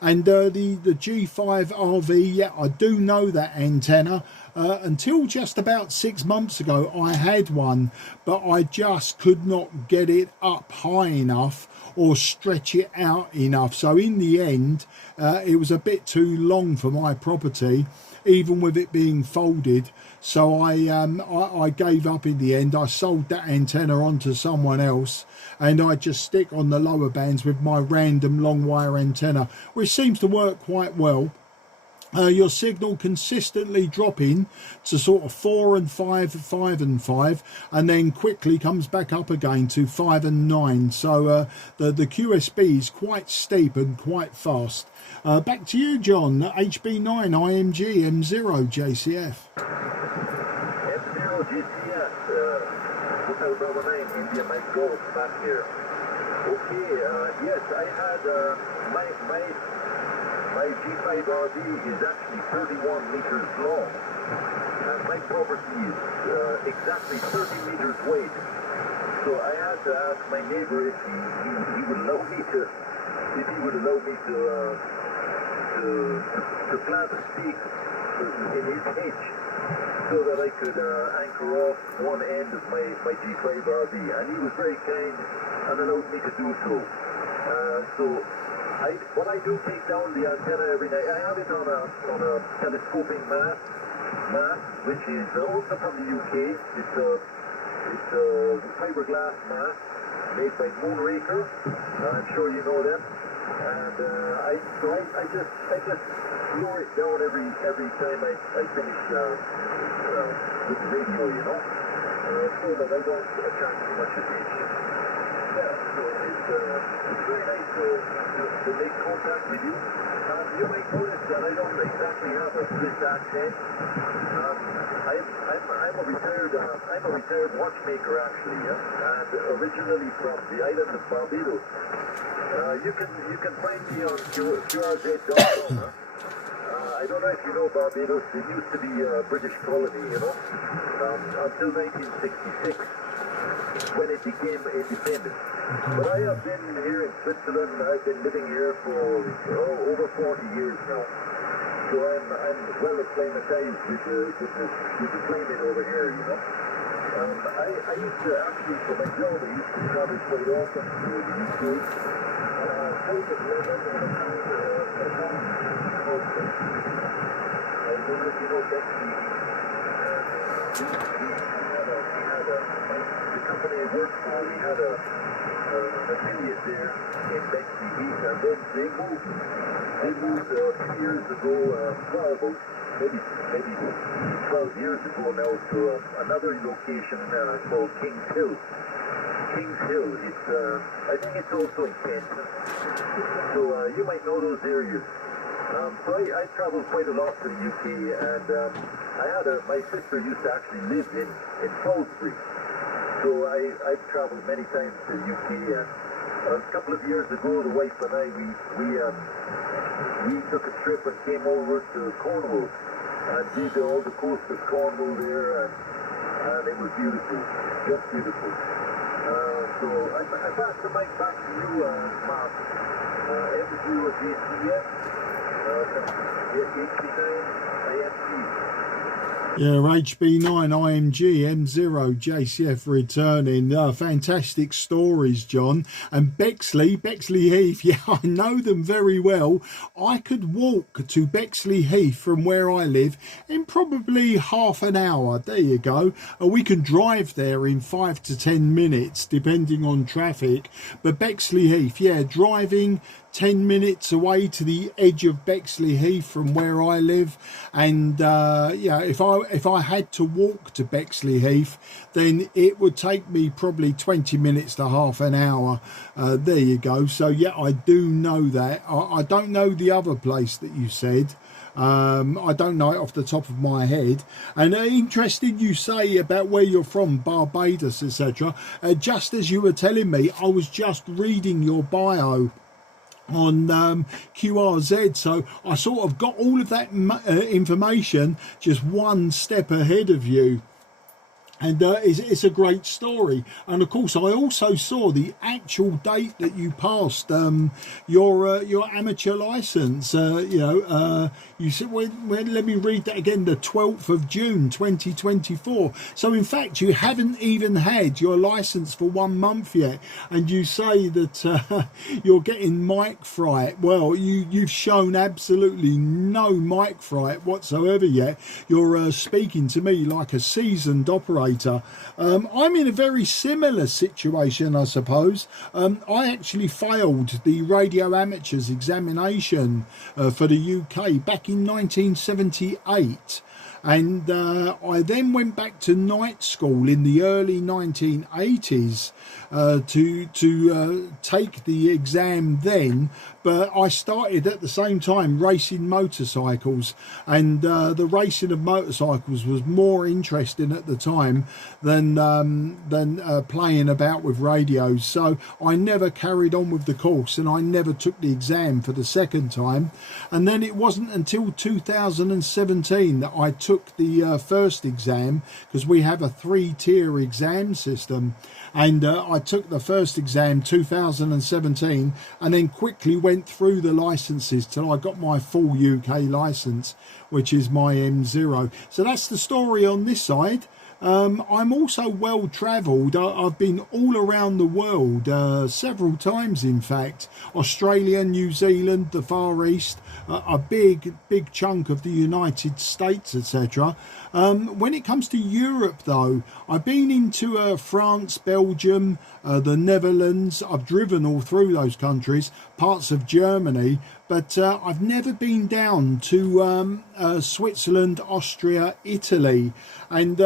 And the G5RV, yeah, I do know that antenna. Until just about 6 months ago I had one, but I just could not get it up high enough or stretch it out enough. So in the end it was a bit too long for my property, even with it being folded. So I gave up in the end. I sold that antenna on to someone else, and I just stick on the lower bands with my random long wire antenna, which seems to work quite well. Your signal consistently dropping to sort of 4 and 5, 5 and 5, and then quickly comes back up again to 5 and 9. So the QSB is quite steep and quite fast. Back to you, John. HB9 IMG M0 JCF. M0 JCF, Hotel Bravo 9, India Mike Gold, back here. Okay, yes, I had my G5RD is actually 31 meters long, and my property is exactly 30 meters wide. So I had to ask my neighbor if he would allow me to, to plant a stake in his hedge, so that I could anchor off one end of my G5RD, and he was very kind and allowed me to do so. So when I do take down the antenna every night, I have it on a telescoping mast, which is also from the UK. It's a fiberglass mast made by Moonraker. I'm sure you know them. And I just lower it down every time I finish with the radio, you know, so that I don't attract too much attention. Yeah, so it's very nice to make contact with you. You might notice that I don't exactly have a Swiss accent. I'm a retired watchmaker actually, and originally from the island of Barbados. You can find me on QRZ.com. I don't know if you know Barbados. It used to be a British colony, you know, until 1966, when it became independent. But I have been here in Switzerland. I've been living here for over 40 years now. So I'm well acclimatized with the climate over here, you know. I used to actually, for my job, I used to travel quite often to the UK. I don't know if you know Bexley. The company I worked for, we had an affiliate there in Bexley Heath, and then they moved a few years ago, about maybe 12 years ago now, to another location called Kings Hill. Kings Hill, it's I think it's also in Kent. So you might know those areas. So I traveled quite a lot to the UK, and my sister used to actually live in Salisbury. So I've traveled many times to the UK, and a couple of years ago, the wife and I, we took a trip and came over to Cornwall, and did all the coast of Cornwall there, and it was beautiful, just beautiful. So I pass the mic back to you, Mark. M0JCF, HB9 IMC. Yeah, HB9 IMG M0 JCF returning. Fantastic stories, John. And Bexley Heath, yeah, I know them very well. I could walk to Bexley Heath from where I live in probably half an hour. There you go. We can drive there in 5 to 10 minutes, depending on traffic. But Bexley Heath, yeah, driving 10 minutes away to the edge of Bexley Heath from where I live, and yeah, if I had to walk to Bexley Heath, then it would take me probably 20 minutes to half an hour. There you go. So yeah, I do know that. I don't know the other place that you said. I don't know it off the top of my head. And interesting you say about where you're from, Barbados, etc. Just as you were telling me, I was just reading your bio on QRZ, so I sort of got all of that information just one step ahead of you. And it's a great story. And of course, I also saw the actual date that you passed your amateur license. You said, when let me read that again, the 12th of June 2024. So in fact, you haven't even had your license for 1 month yet, and you say that you're getting mic fright. Well, you've shown absolutely no mic fright whatsoever yet. You're speaking to me like a seasoned operator. I'm in a very similar situation, I suppose. I actually failed the radio amateurs examination for the UK back in 1978. and I then went back to night school in the early 1980s to take the exam then. But I started at the same time racing motorcycles, and the racing of motorcycles was more interesting at the time than playing about with radios. So I never carried on with the course, and I never took the exam for the second time. And then it wasn't until 2017 that I took the first exam, because we have a 3-tier exam system, and I took the first exam 2017, and then quickly went through the licenses till I got my full UK license, which is my M0. So that's the story on this side. I'm also well travelled. I've been all around the world several times, in fact. Australia, New Zealand, the Far East, a big chunk of the United States, etc. When it comes to Europe though, I've been into France, Belgium, the Netherlands. I've driven all through those countries, parts of Germany, but I've never been down to Switzerland, Austria, Italy. And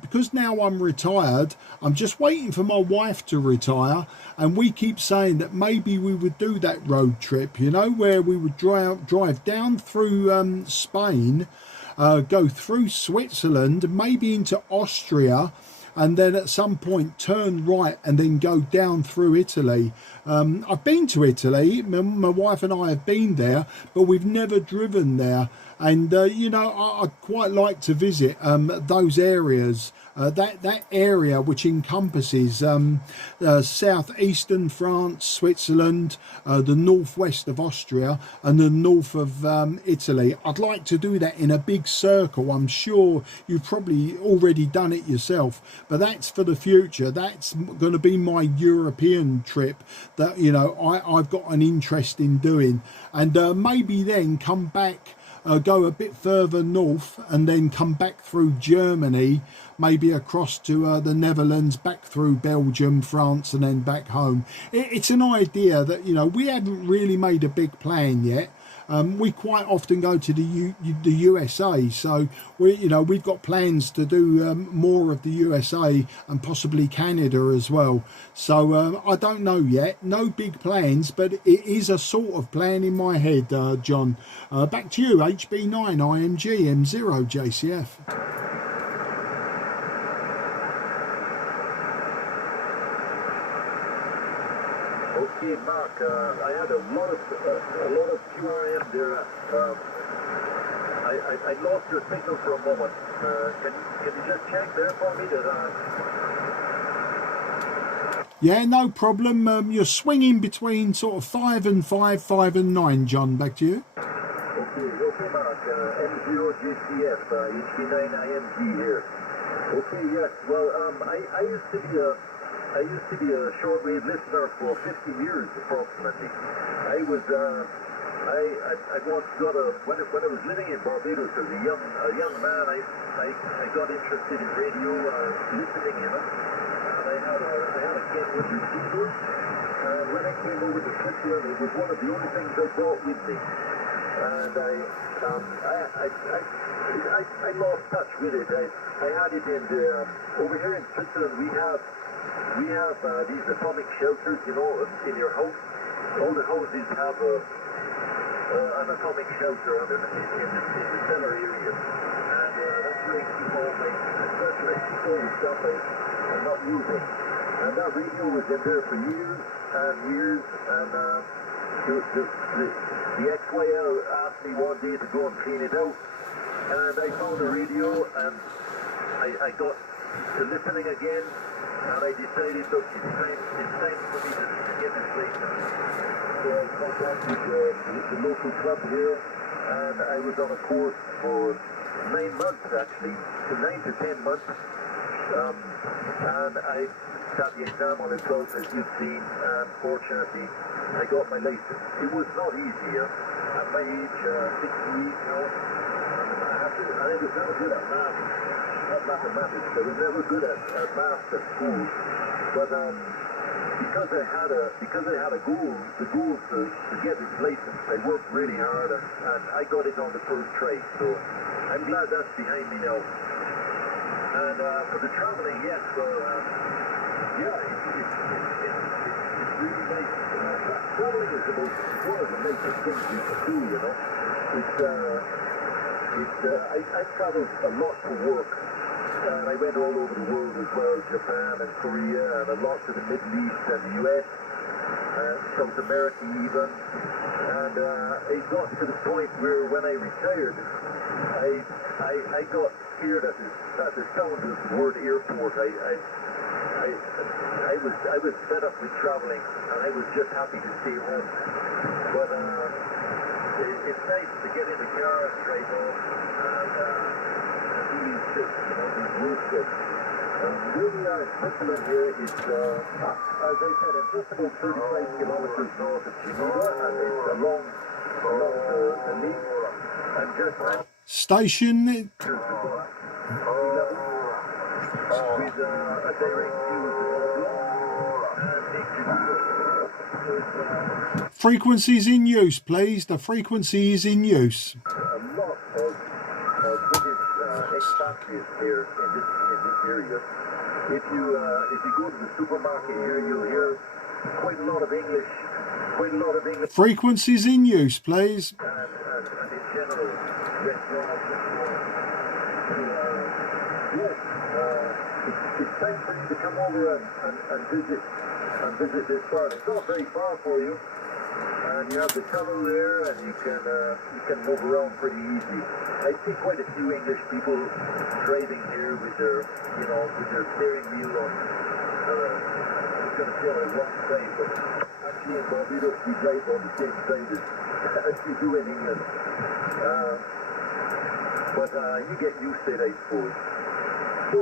because now I'm retired, I'm just waiting for my wife to retire, and we keep saying that maybe we would do that road trip, you know, where we would drive down through Spain, go through Switzerland, maybe into Austria, and then at some point turn right and then go down through Italy. I've been to Italy, my wife and I have been there, but we've never driven there. And you know, I'd quite like to visit those areas, that area which encompasses southeastern France, Switzerland, the northwest of Austria, and the north of Italy. I'd like to do that in a big circle. I'm sure you've probably already done it yourself, but that's for the future. That's going to be my European trip that, you know, I've got an interest in doing, and maybe then come back, go a bit further north, and then come back through Germany, maybe across to the Netherlands, back through Belgium, France, and then back home. It's an idea that, you know, we haven't really made a big plan yet. We quite often go to the USA, so we've got plans to do more of the USA and possibly Canada as well. So I don't know yet, no big plans, but it is a sort of plan in my head, John. Back to you, HB9 IMG M0 JCF. Okay, Mark, I had a lot of QRM there. I lost your signal for a moment. Can you just check there for me that? Yeah, no problem. You're swinging between sort of 5 and 5, 5 and 9, John. Back to you. Okay, Mark. M0 JCF, HB9 IMG here. Okay, yes. Well, I used to be a shortwave listener for 50 years approximately. I once got when I was living in Barbados as a young man, I got interested in radio, listening in it. And I had a Kenwood receiver. And when I came over to Switzerland, it was one of the only things I brought with me. And I lost touch with it. I had it in over here in Switzerland. We have these atomic shelters, you know, in your house. All the houses have an atomic shelter in the cellar area. And that's where I keep all the stuff I'm not using. And that radio was in there for years and years. And the XYL asked me one day to go and clean it out. And I found the radio, and I got to listening again. And I decided, look, it's time for me to get this place. So I contacted the local club here, and I was on a course for 9 months actually, 9 to 10 months. And I sat the exam on the 12th, as you've seen, and fortunately I got my license. It was not easy at my age, 60, you know. I was never good at mathematics. I was never good at math at school. But because because I had a goal, the goal to get this license, I worked really hard and I got it on the first try. So I'm glad that's behind me now. And for the traveling, yes, yeah, it's really nice. Traveling is the most one of the nicest things you can do, you know. I traveled a lot for work. And I went all over the world as well, Japan and Korea, and a lot to the Middle East and the US, and South America even. And it got to the point where when I retired, I got scared at the sound of the word airport. I was fed up with traveling, and I was just happy to stay home. But it's nice to get in the car and drive off, and where we are in Switzerland here is, as I said, it's just about 35 kilometers north of Geneva, and it's along the lake, and just Station. with a direct view of the and Frequencies in use, please. The frequency is in use. a lot of British expatriates here in this area. If you go to the supermarket here, you'll hear quite a lot of English, Frequencies in use, please. and in general, restaurants and so on. Yes, it's time for you to come over and visit this part. It's not very far for you. And you have the tunnel there, and you can move around pretty easily. I see quite a few English people driving here with their steering wheel on. I was going to say on the wrong side, but actually in Barbados we drive on the same side as we do in England. But you get used to it, I suppose. So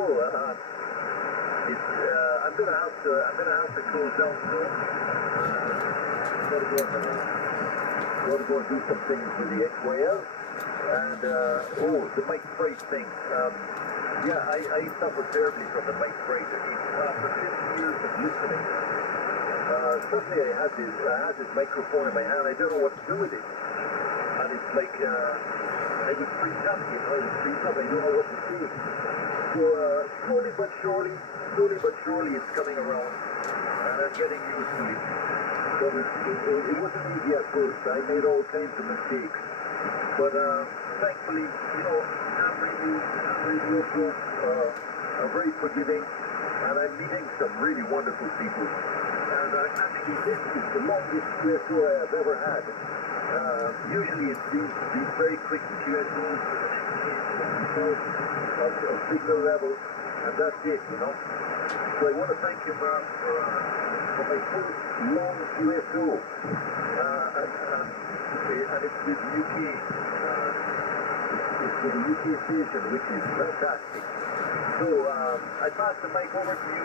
I'm gonna have to close down soon. Got to go and do some things with the XYL. And the mic fright thing. Yeah, I suffer terribly from the mic fright. After 50 years of listening, suddenly I had this microphone in my hand. I don't know what to do with it, and it's like I was freaked up. I don't know what to do. So slowly but surely, it's coming around, and I'm getting used to it. But it wasn't easy at first. I made all kinds of mistakes. But thankfully, I'm radio folks are very forgiving, and I'm meeting some really wonderful people. And actually, this is the longest QSO I have ever had. Usually it's these very quick QSOs of signal level, and that's it, So I want to thank you, Mark, for my first long QSO, and it's with UK. It's with the UK station, which is fantastic. So I pass the mic over to you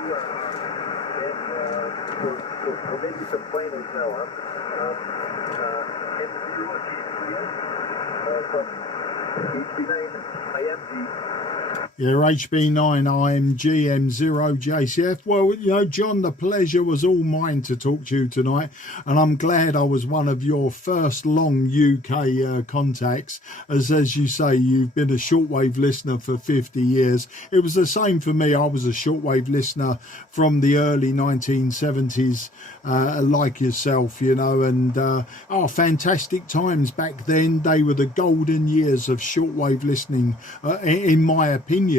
for maybe some finals now. From HB9 IMG. Yeah, HB9 IMG M0 JCF. Well, John, the pleasure was all mine to talk to you tonight, and I'm glad I was one of your first long UK contacts. As you say, you've been a shortwave listener for 50 years. It was the same for me. I was a shortwave listener from the early 1970s, like yourself, and fantastic times back then. They were the golden years of shortwave listening, in my opinion.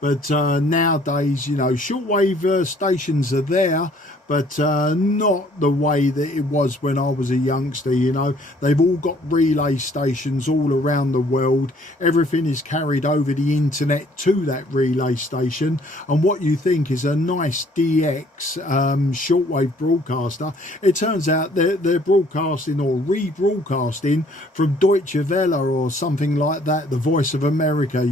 But nowadays, shortwave stations are there, but not the way that it was when I was a youngster. They've all got relay stations all around the world. Everything is carried over the internet to that relay station, and what you think is a nice DX shortwave broadcaster, it turns out they're broadcasting or rebroadcasting from Deutsche Welle or something like that, the Voice of America.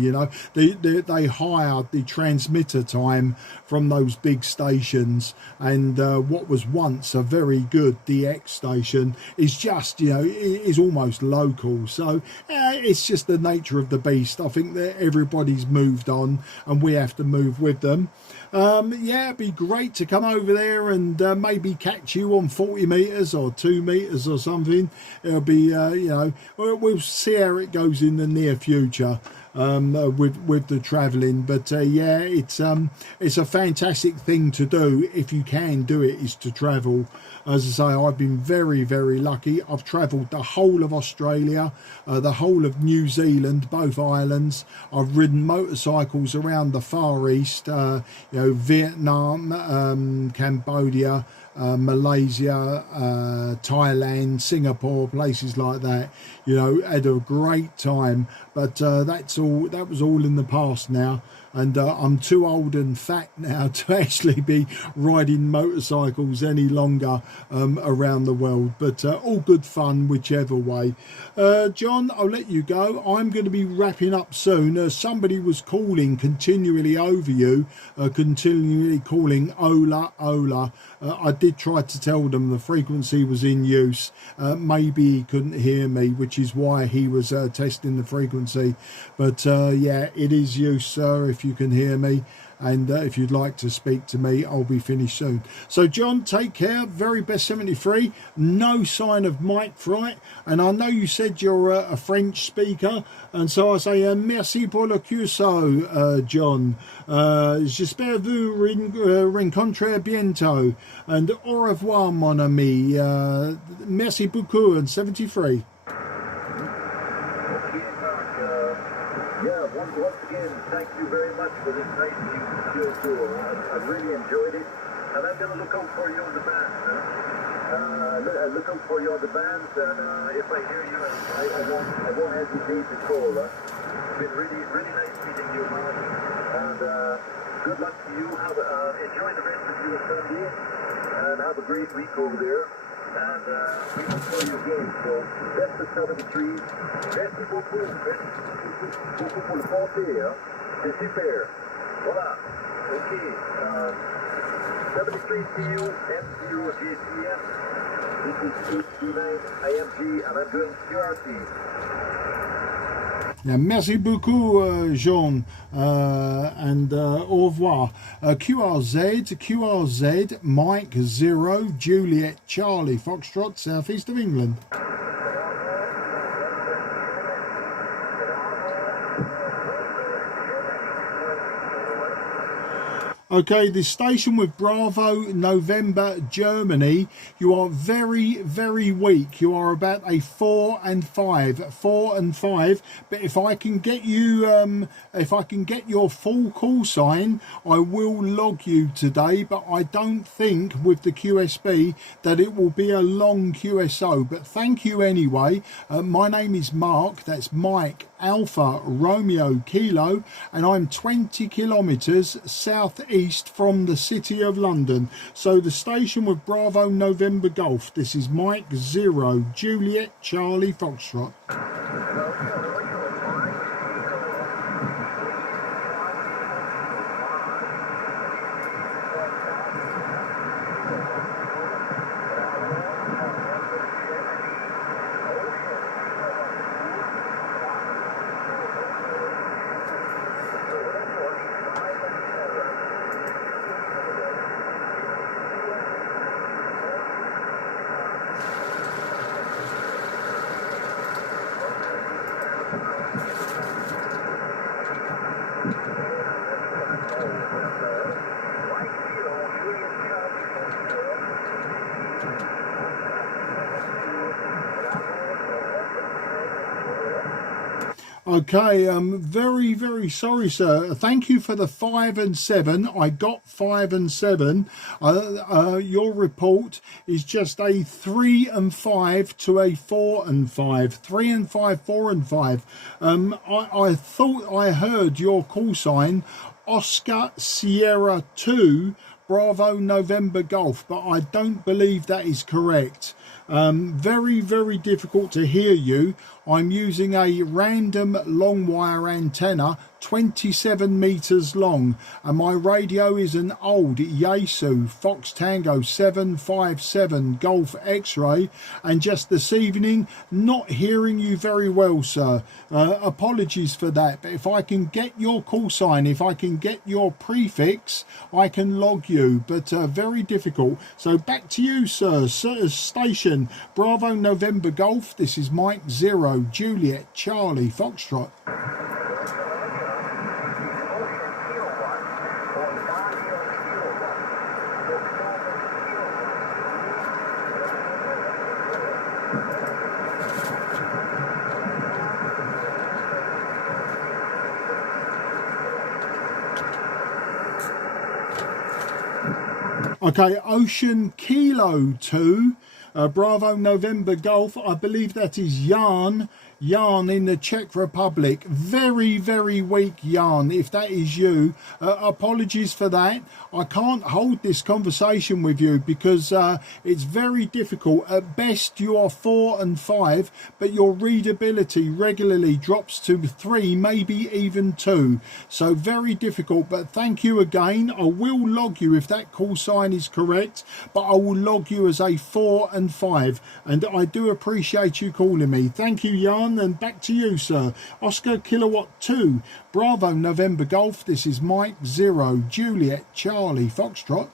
They hire about the transmitter time from those big stations, and what was once a very good DX station is just, you know, is almost local. So it's just the nature of the beast. I think that everybody's moved on and we have to move with them. Yeah, it'd be great to come over there and maybe catch you on 40 meters or 2 meters or something. It'll be, you know, we'll see how it goes in the near future with the traveling. But yeah, it's a fantastic thing to do if you can do it, is to travel. As I say, I've been very, very lucky. I've travelled the whole of Australia, the whole of New Zealand, both islands. I've ridden motorcycles around the Far East, you know, Vietnam, Cambodia, Malaysia, Thailand, Singapore, places like that. You know, had a great time. But that was all in the past now. And I'm too old and fat now to actually be riding motorcycles any longer around the world. But all good fun, whichever way. John, I'll let you go. I'm going to be wrapping up soon. Somebody was calling continually over you, continually calling Ola, Ola. I did try to tell them the frequency was in use. Maybe he couldn't hear me, which is why he was testing the frequency. But yeah, it is use, sir, if you can hear me. And if you'd like to speak to me, I'll be finished soon. So John, take care. Very best 73. No sign of mic fright. And I know you said you're a French speaker, and so I say merci pour le curso, John. J'espère vous rencontrer bientôt. And au revoir, mon ami. Merci beaucoup. And 73. Yeah, once again, thank you very much for this nice new tour. I really enjoyed it, and I'm going to look out for you on the band. Look out for you on the bands, and if I hear you, I won't hesitate to call. It's been really nice meeting you, man. And good luck to you. Enjoy the rest of your Sunday, and have a great week over there. And we will call you again. So, that's the 73. Merci beaucoup. Beaucoup pour le compter, hein. C'est super. Voilà. OK. 73 CU, M0GCF. This is 829 IMG, and I'm doing QRT. Now, merci beaucoup, Jean, and au revoir. QRZ, Mike 0, Juliet, Charlie, Foxtrot, southeast of England. Okay, the station with Bravo, November, Germany. You are very, very weak. You are about a 4 and 5. 4 and 5. But if I can get you, if I can get your full call sign, I will log you today. But I don't think with the QSB that it will be a long QSO. But thank you anyway. My name is Mark. That's Mike Alpha Romeo Kilo, and I'm 20 kilometers southeast from the city of London. So the station with Bravo November Golf. This is Mike 0 Juliet Charlie Foxtrot. Okay, very, very sorry, sir. Thank you for the 5 and 7. I got 5 and 7. Your report is just a 3 and 5 to a 4 and 5. 3 and 5, 4 and 5. I thought I heard your call sign, Oscar Sierra 2, Bravo November Golf, but I don't believe that is correct. Very, very difficult to hear you. I'm using a random long wire antenna, 27 meters long, and my radio is an old Yaesu Fox Tango 757 Golf X-ray, and just this evening not hearing you very well, sir. Apologies for that, but if I can get your call sign, if I can get your prefix, I can log you, but very difficult. So back to you, sir. Station Bravo November Golf, this is Mike 0 Juliet Charlie Foxtrot. Okay, Ocean Kilo 2, Bravo November Golf, I believe that is Jan in the Czech Republic. Very, very weak Jan, if that is you. Apologies for that. I can't hold this conversation with you because it's very difficult. At best you are 4 and 5, but your readability regularly drops to 3, maybe even 2. So very difficult, but thank you again. I will log you if that call sign is correct, but I will log you as a 4 and 5, and I do appreciate you calling me. Thank you, Jan. And back to you, sir. Oscar Kilowatt 2, Bravo November Golf, this is Mike 0 Juliet Charlie Foxtrot.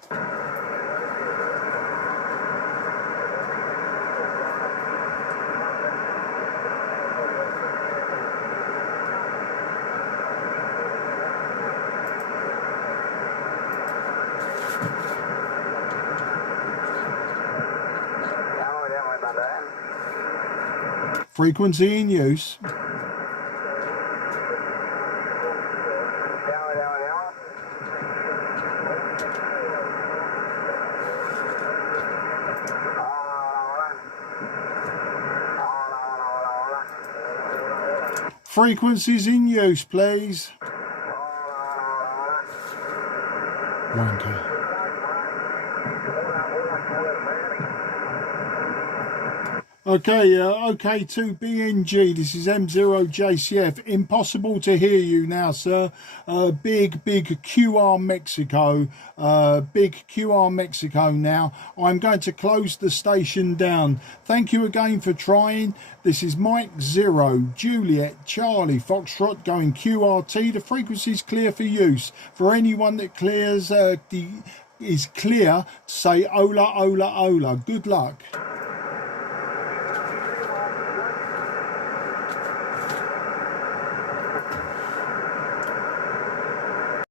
Frequency in use. Frequencies in use, please. Wanker. Okay, OK to BNG, this is M0JCF. Impossible to hear you now, sir. Big QR Mexico, big QR Mexico now. I'm going to close the station down. Thank you again for trying. This is Mike 0 Juliet Charlie Foxtrot going QRT. The frequency's clear for use. For anyone that clears is clear, say Ola, Ola, Ola. Good luck.